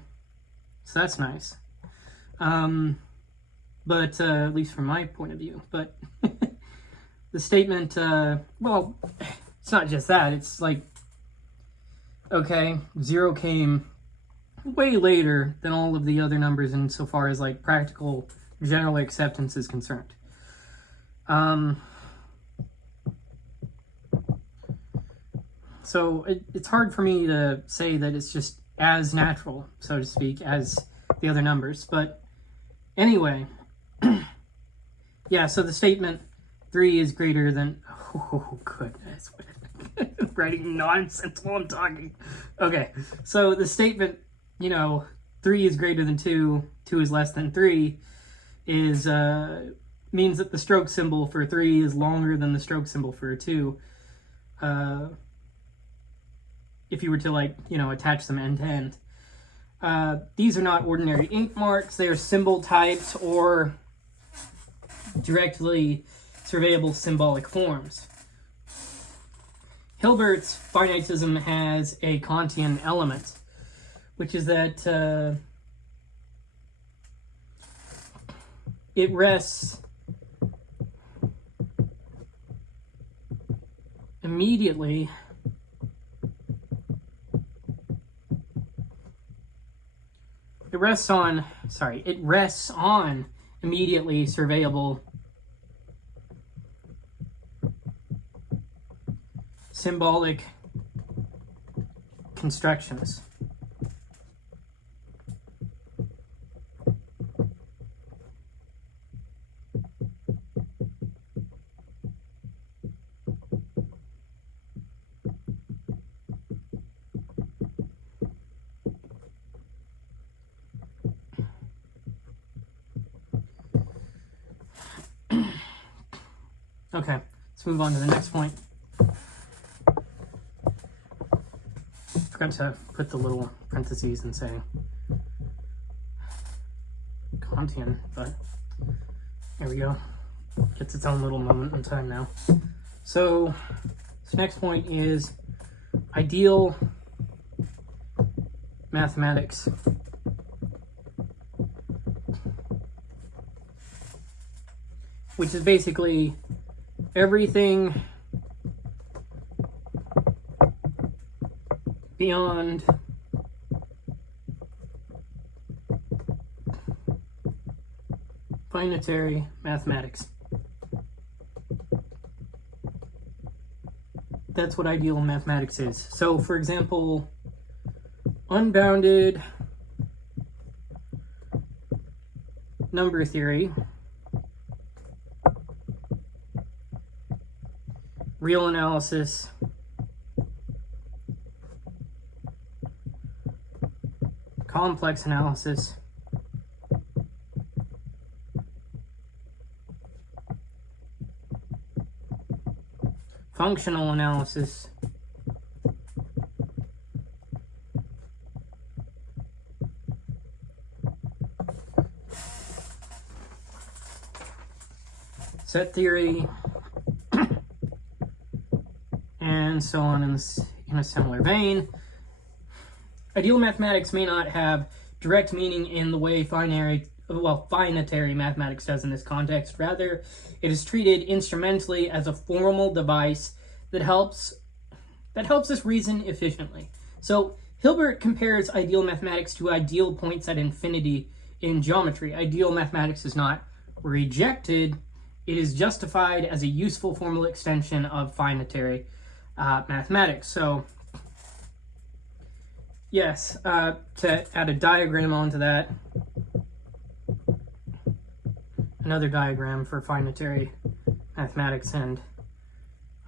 that's nice. But at least from my point of view. But the statement, well, it's not just that. It's like, okay, 0 came way later than all of the other numbers insofar as like practical general acceptance is concerned. So it's hard for me to say that it's just as natural, so to speak, as the other numbers. But anyway, yeah, so the statement 3 is greater than... Oh, goodness. Writing nonsense while I'm talking. Okay, so the statement, you know, 3 is greater than 2, 2 is less than 3, is means that the stroke symbol for 3 is longer than the stroke symbol for 2. If you were to, like, you know, attach them end to end. These are not ordinary ink marks. They are symbol types or directly surveyable symbolic forms. Hilbert's finitism has a Kantian element, which is that it rests immediately it rests on immediately surveyable symbolic constructions. Okay, let's move on to the next point. Forgot to put the little parentheses and say Kantian, but there we go. Gets its own little moment in time now. So this next point is ideal mathematics. Which is basically everything beyond finitary mathematics. That's what ideal mathematics is. So, for example, unbounded number theory, real analysis, complex analysis, functional analysis, set theory, and so on in a similar vein. Ideal mathematics may not have direct meaning in the way finitary mathematics does in this context. Rather, it is treated instrumentally as a formal device that helps us reason efficiently. So Hilbert compares ideal mathematics to ideal points at infinity in geometry. Ideal mathematics is not rejected, it is justified as a useful formal extension of finitary mathematics. So yes, to add a diagram onto that, another diagram for finitary mathematics and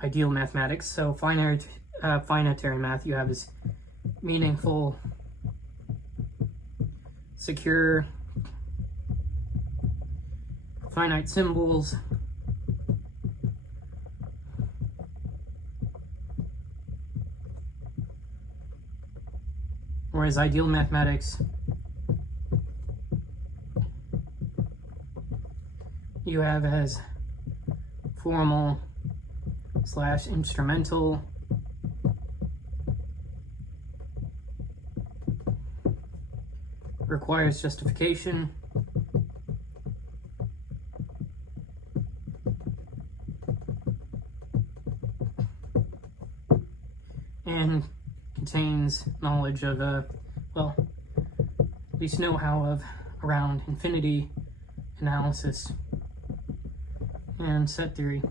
ideal mathematics. So finitary math you have is meaningful secure finite symbols whereas ideal mathematics you have as formal / instrumental, requires justification, and contains knowledge of, well, at least know-how of around infinity analysis and set theory.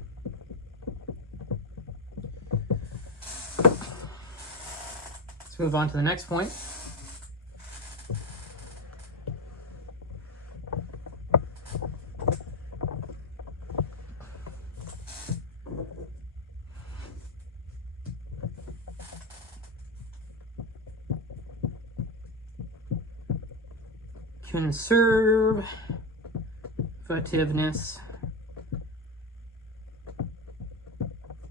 Let's move on to the next point. Conservativeness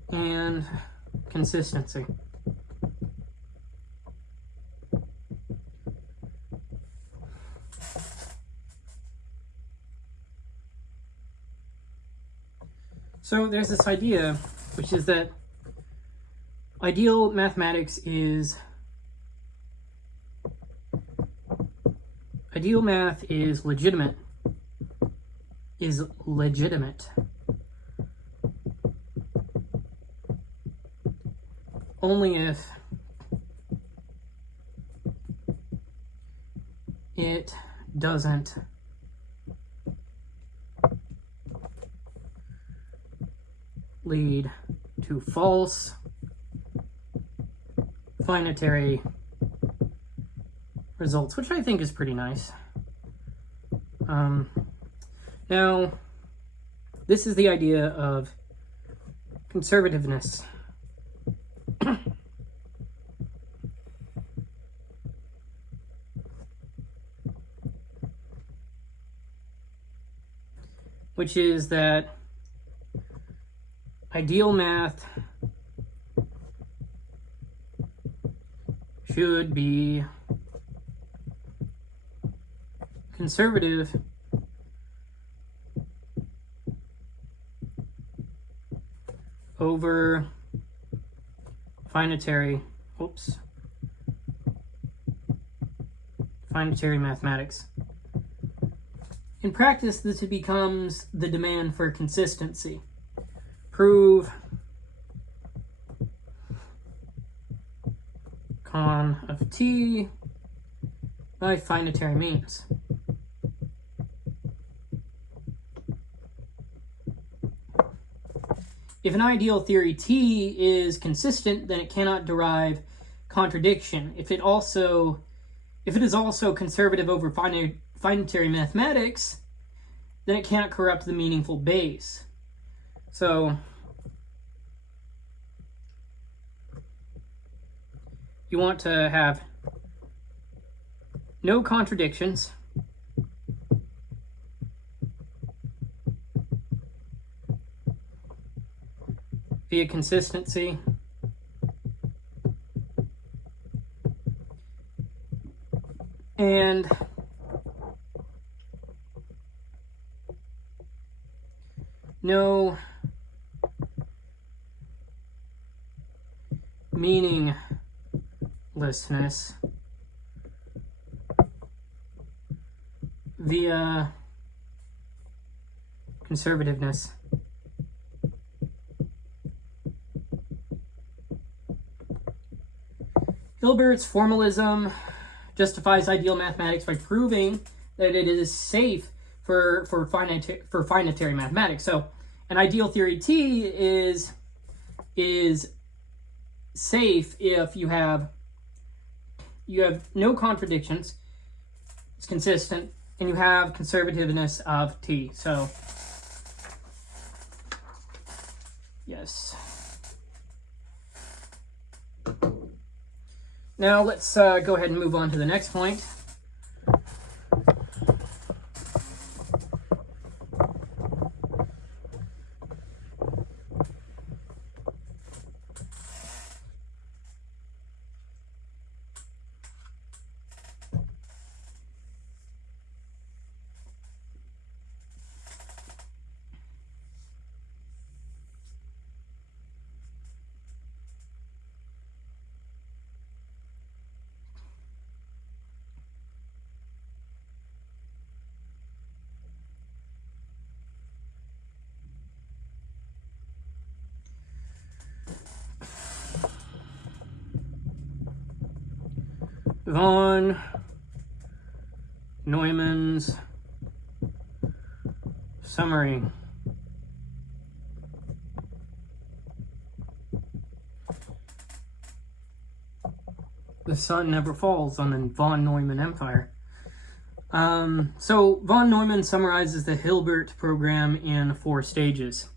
and consistency. So there's this idea, which is that ideal mathematics is ideal math is legitimate only if it doesn't lead to false finitary results, which I think is pretty nice. Now, this is the idea of conservativeness. Which is that ideal math should be conservative over finitary mathematics. In practice, this becomes the demand for consistency. Prove con of t by finitary means. If an ideal theory T is consistent, then it cannot derive contradiction. If it is also conservative over finitary mathematics, then it cannot corrupt the meaningful base. So you want to have no contradictions, via consistency, and no meaninglessness via conservativeness. Hilbert's formalism justifies ideal mathematics by proving that it is safe for finitary mathematics. So an ideal theory T is safe if you have no contradictions, it's consistent, and you have conservativeness of T. So yes. Now let's go ahead and move on to the next point. von Neumann's summary. The sun never falls on the von Neumann empire. So von Neumann summarizes the Hilbert program in 4 stages.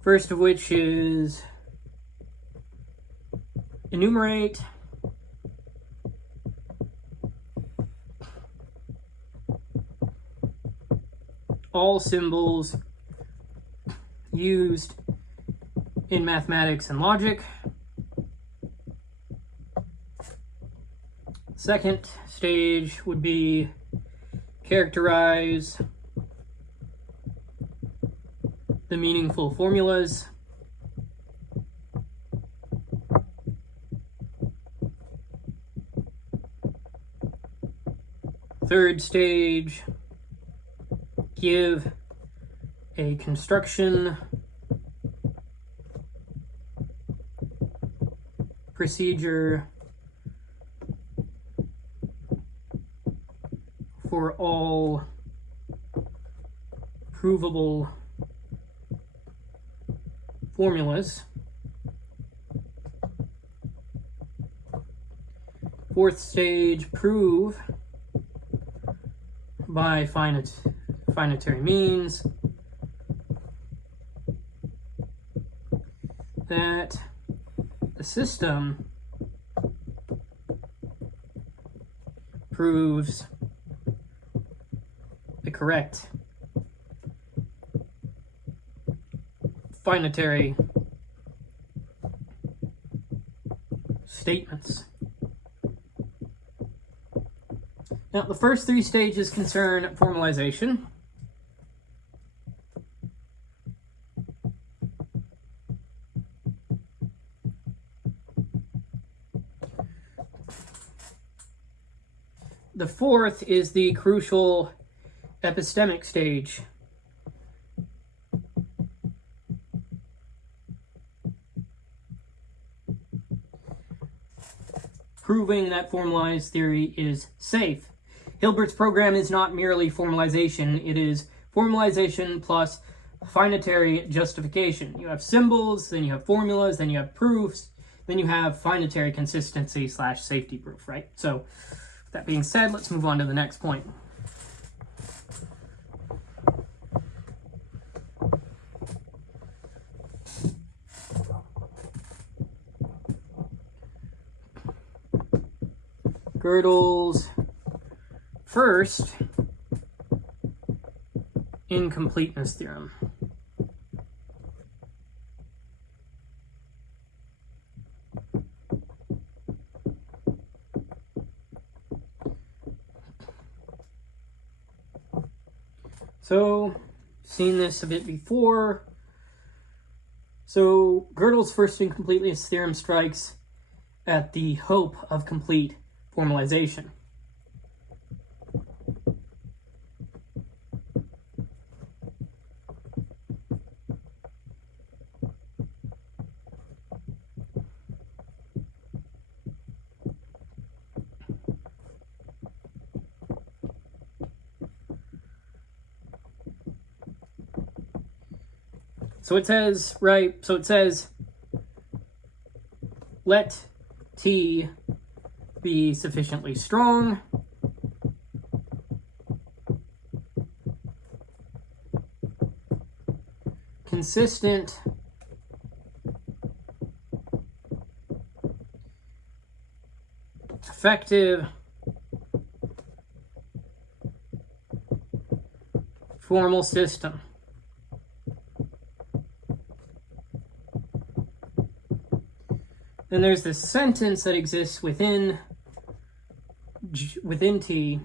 First of which is enumerate all symbols used in mathematics and logic. Second stage would be characterize the meaningful formulas. Third stage, give a construction procedure for all provable formulas. Fourth stage, prove by finitary means that the system proves the correct finitary statements. Now, the first 3 stages concern formalization. The fourth is the crucial epistemic stage. Proving that formalized theory is safe. Hilbert's program is not merely formalization, it is formalization plus finitary justification. You have symbols, then you have formulas, then you have proofs, then you have finitary consistency / safety proof, right? So, with that being said, let's move on to the next point. Gödel's first incompleteness theorem. So, seen this a bit before. So, Gödel's first incompleteness theorem strikes at the hope of complete formalization. So it says, right, so it says, let T be sufficiently strong consistent effective formal system. Then there's this sentence that exists within T.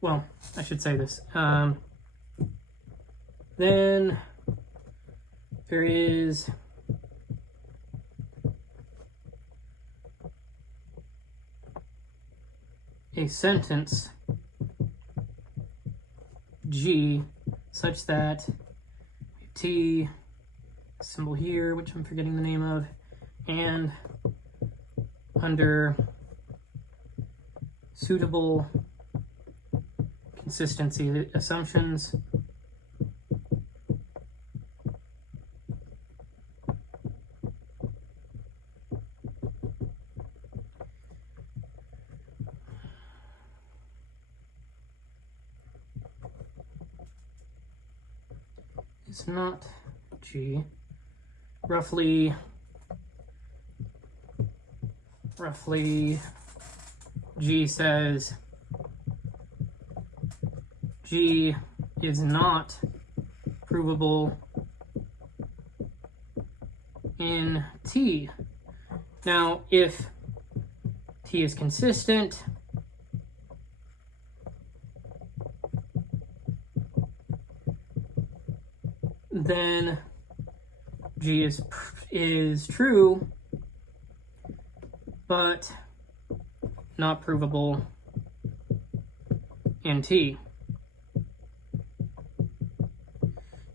Well, I should say this. Then there is a sentence G such that T symbol here, which I'm forgetting the name of, and under suitable consistency assumptions, is not G. Roughly G says G is not provable in T. Now, if T is consistent, then G is true, but not provable in T.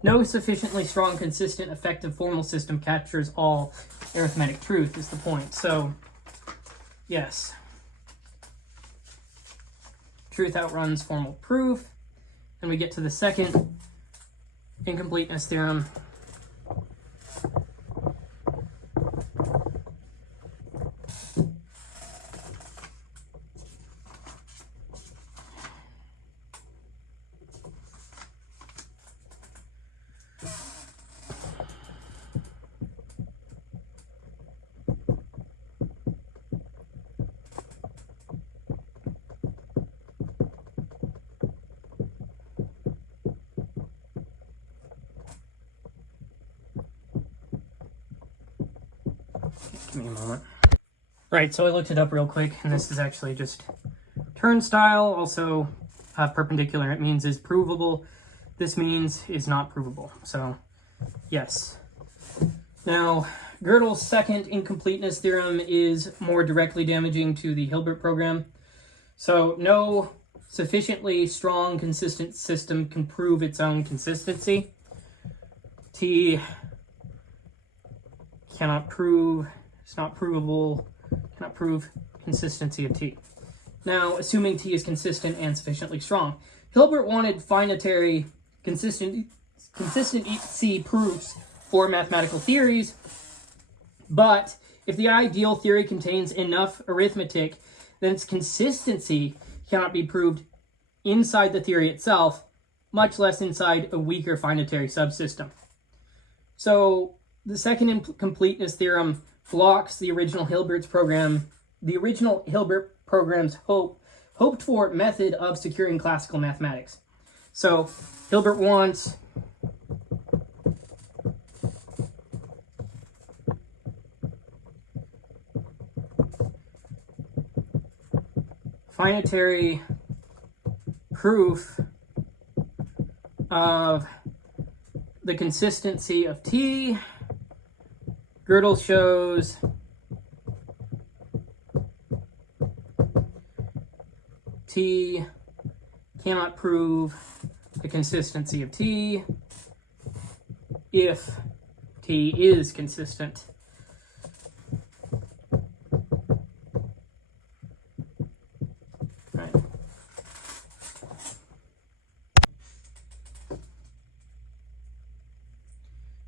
No sufficiently strong, consistent, effective formal system captures all arithmetic truth is the point. So, yes. Truth outruns formal proof. And we get to the second incompleteness theorem. Give me a moment. Right, so I looked it up real quick, and this is actually just turnstile, also perpendicular. It means is provable. This means is not provable. So, yes. Now, Gödel's second incompleteness theorem is more directly damaging to the Hilbert program. So, no sufficiently strong, consistent system can prove its own consistency. T cannot prove, it's not provable, cannot prove consistency of T. Now, assuming T is consistent and sufficiently strong. Hilbert wanted finitary consistency proofs for mathematical theories, but if the ideal theory contains enough arithmetic, then its consistency cannot be proved inside the theory itself, much less inside a weaker finitary subsystem. So, the second incompleteness theorem blocks the original Hilbert program's hoped for method of securing classical mathematics. So Hilbert wants finitary proof of the consistency of T. Gödel shows T cannot prove the consistency of T if T is consistent. Right.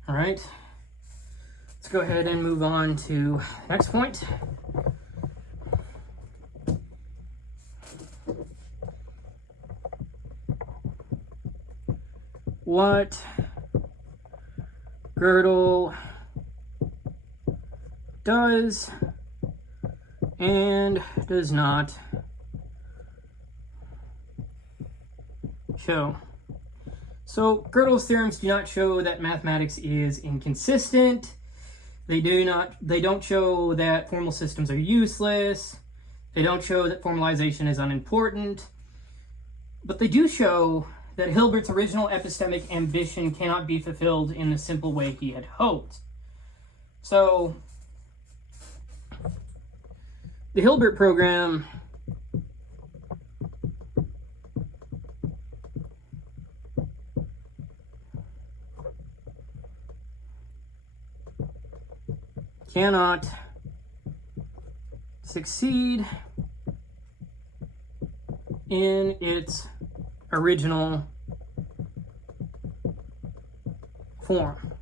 All right. Let's go ahead and move on to the next point. What Gödel does and does not show. So Gödel's theorems do not show that mathematics is inconsistent. They don't show that formal systems are useless. They don't show that formalization is unimportant. But they do show that Hilbert's original epistemic ambition cannot be fulfilled in the simple way he had hoped. So, the Hilbert program cannot succeed in its original form.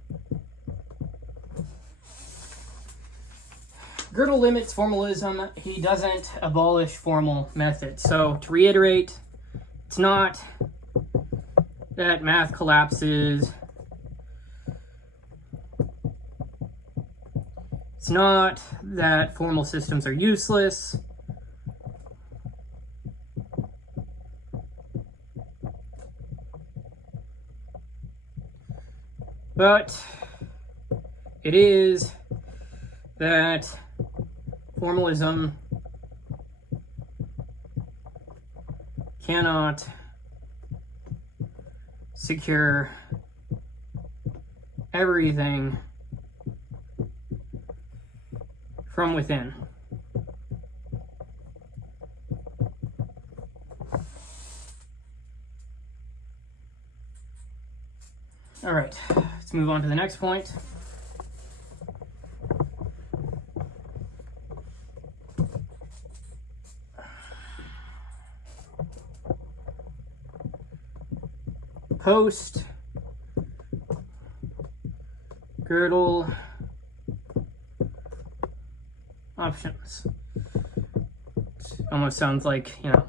Gödel limits formalism. He doesn't abolish formal methods. So, to reiterate, it's not that math collapses. It's not that formal systems are useless. But it is that formalism cannot secure everything from within. All right, let's move on to the next point. Post Gödel options. It almost sounds like, you know,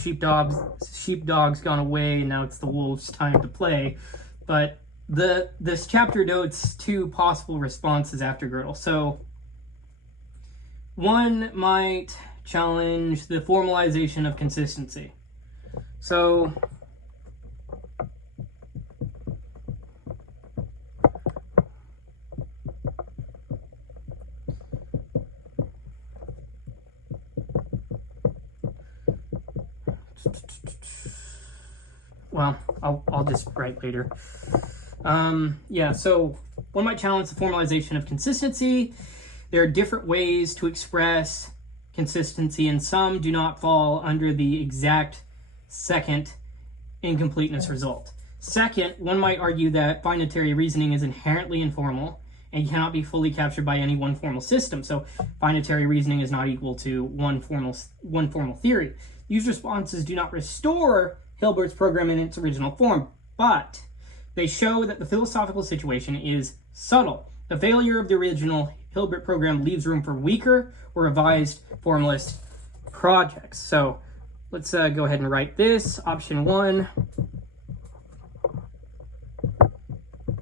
sheepdog's gone away and now it's the wolves' time to play. But this chapter notes two possible responses after Gödel. So one might challenge the formalization of consistency. So well, I'll just write later. Yeah, so one might challenge the formalization of consistency. There are different ways to express consistency, and some do not fall under the exact second incompleteness result. Second, one might argue that finitary reasoning is inherently informal and cannot be fully captured by any one formal system. So finitary reasoning is not equal to one formal theory. These responses do not restore Hilbert's program in its original form, but they show that the philosophical situation is subtle. The failure of the original Hilbert program leaves room for weaker or revised formalist projects. So let's go ahead and write this. Option 1,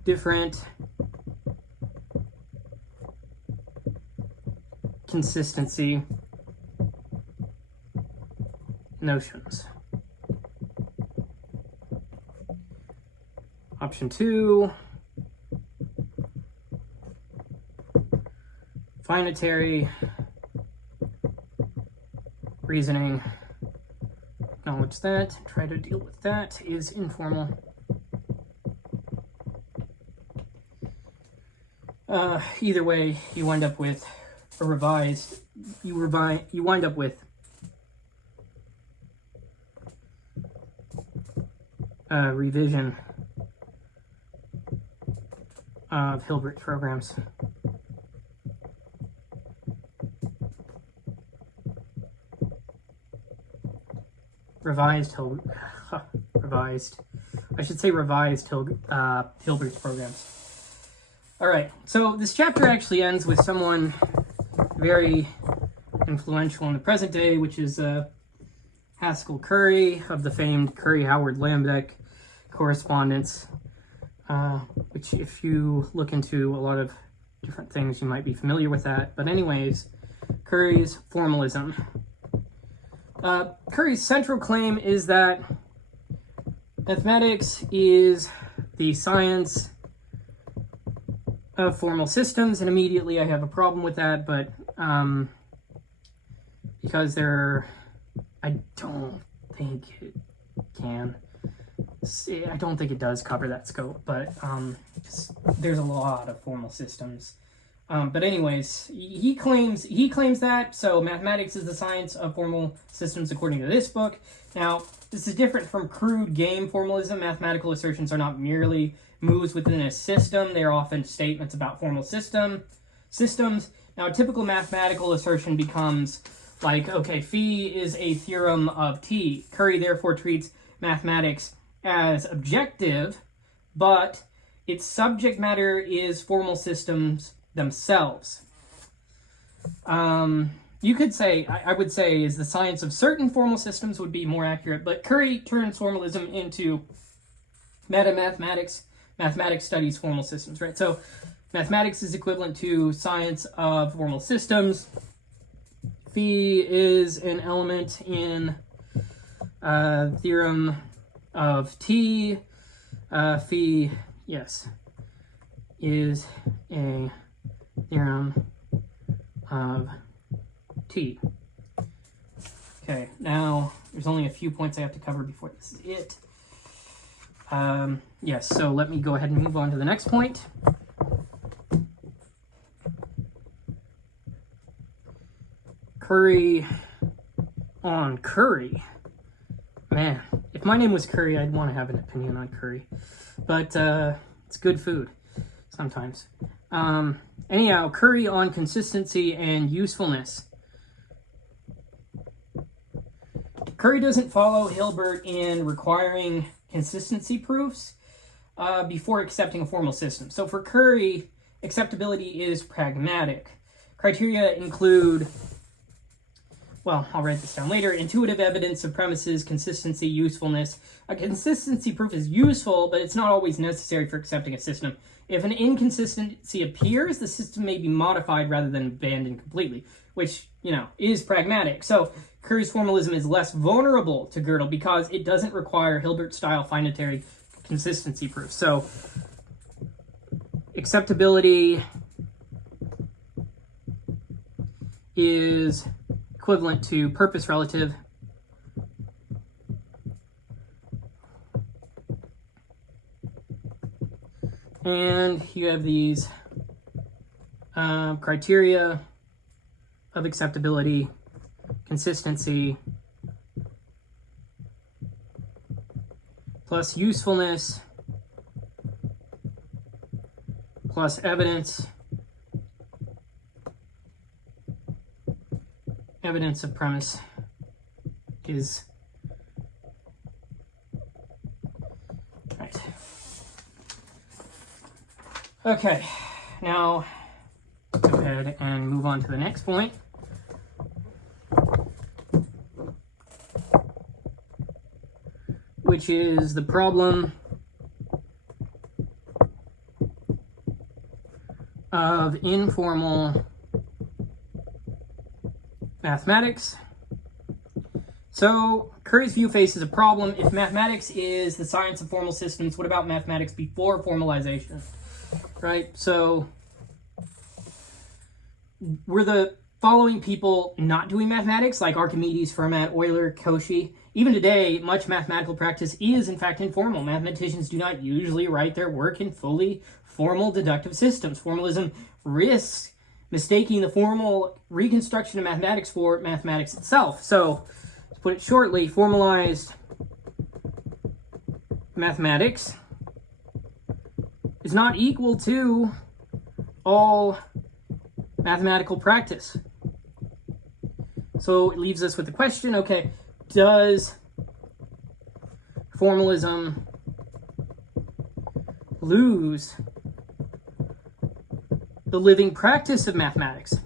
different consistency notions. Option 2, finitary reasoning. Acknowledge that, try to deal with that, is informal. Either way, you wind up with a revised, you wind up with a revision of Hilbert programs. Revised Hilbert's programs. All right, so this chapter actually ends with someone very influential in the present day, which is Haskell Curry of the famed Curry-Howard-Lambek correspondence, which if you look into a lot of different things, you might be familiar with that. But anyways, Curry's formalism. Curry's central claim is that mathematics is the science of formal systems, and immediately I have a problem with that, but because I don't think it can. I don't think it does cover that scope, but there's a lot of formal systems. But anyways, he claims that. So mathematics is the science of formal systems according to this book. Now, this is different from crude game formalism. Mathematical assertions are not merely moves within a system. They are often statements about formal systems. Now, a typical mathematical assertion becomes like, okay, phi is a theorem of T. Curry therefore treats mathematics as objective, but its subject matter is formal systems themselves. You could say, I would say, is the science of certain formal systems would be more accurate, but Curry turns formalism into meta-mathematics. Mathematics studies formal systems, right? So mathematics is equivalent to science of formal systems. Phi is an element in theorem of T. Phi, yes, is a theorem of T. Okay, now there's only a few points I have to cover before this is it. Yes, so let me go ahead and move on to the next point. Curry on curry. Man, if my name was Curry, I'd want to have an opinion on curry. But it's good food sometimes. Anyhow, curry on consistency and usefulness. Curry doesn't follow Hilbert in requiring consistency proofs before accepting a formal system. So for Curry, acceptability is pragmatic. Criteria include, well, I'll write this down later, intuitive evidence of premises, consistency, usefulness. A consistency proof is useful, but it's not always necessary for accepting a system. If an inconsistency appears, the system may be modified rather than abandoned completely, which, is pragmatic. So Curry's formalism is less vulnerable to Gödel because it doesn't require Hilbert-style finitary consistency proof. So acceptability is equivalent to purpose relative. And you have these criteria of acceptability, consistency, plus usefulness, plus evidence of premise is right. Okay, now go ahead and move on to the next point. Which is the problem of informal mathematics. So Curry's view faces a problem. If mathematics is the science of formal systems, what about mathematics before formalization? Right? So were the following people not doing mathematics, like Archimedes, Fermat, Euler, Cauchy? Even today, much mathematical practice is, in fact, informal. Mathematicians do not usually write their work in fully formal deductive systems. Formalism risks mistaking the formal reconstruction of mathematics for mathematics itself. So, to put it shortly, formalized mathematics is not equal to all mathematical practice. So it leaves us with the question, okay, does formalism lose the living practice of mathematics?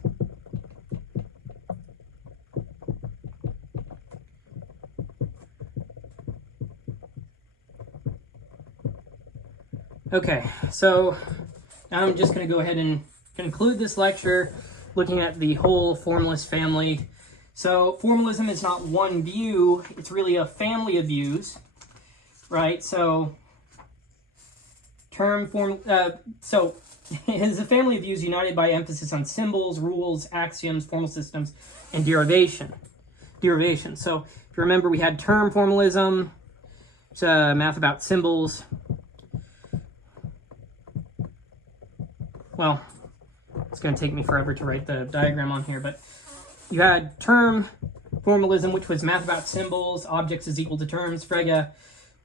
Okay, so now I'm just going to go ahead and conclude this lecture looking at the whole formalist family. So formalism is not one view, it's really a family of views, right? So it is a family of views united by emphasis on symbols, rules, axioms, formal systems, and derivation. derivation. So if you remember, we had term formalism, it's math about symbols. Well, it's going to take me forever to write the diagram on here, but you had term formalism, which was math about symbols, objects is equal to terms. Frege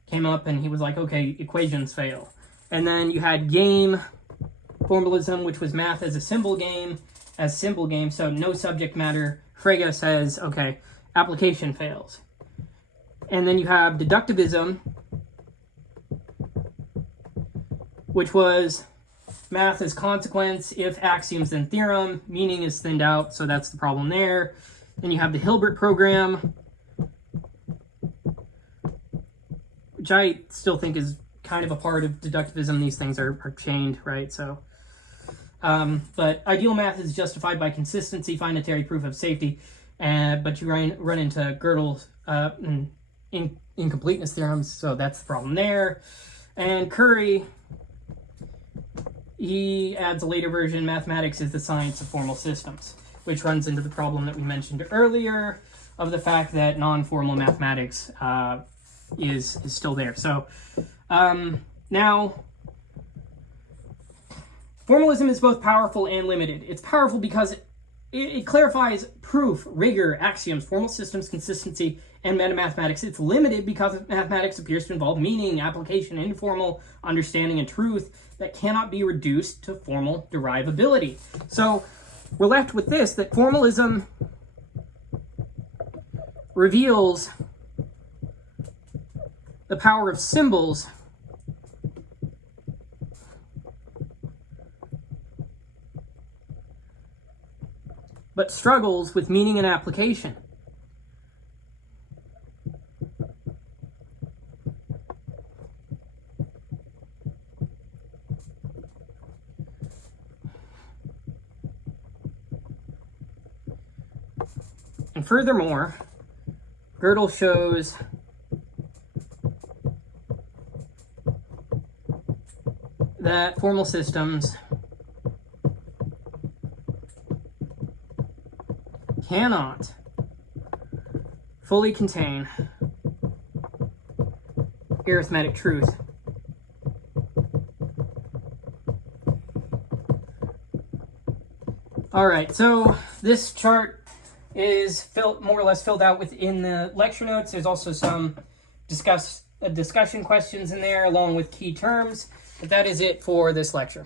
came up and he was like, okay, equations fail. And then you had game formalism, which was math as a symbol game, so no subject matter. Frege says, okay, application fails. And then you have deductivism, which was math as consequence, if axioms then theorem, meaning is thinned out, so that's the problem there. Then you have the Hilbert program, which I still think is kind of a part of deductivism. These things are chained, right? So, but ideal math is justified by consistency, finitary proof of safety, but you run into Gödel's incompleteness theorems, so that's the problem there. And Curry, he adds a later version, mathematics is the science of formal systems, which runs into the problem that we mentioned earlier of the fact that non-formal mathematics is still there. So now, formalism is both powerful and limited. It's powerful because it clarifies proof, rigor, axioms, formal systems, consistency, and metamathematics. It's limited because mathematics appears to involve meaning, application, informal understanding, and truth that cannot be reduced to formal derivability. So we're left with this, that formalism reveals the power of symbols but struggles with meaning and application. And furthermore, Gödel shows that formal systems cannot fully contain arithmetic truth. All right, so this chart is more or less filled out within the lecture notes. There's also some discussion questions in there along with key terms, but that is it for this lecture.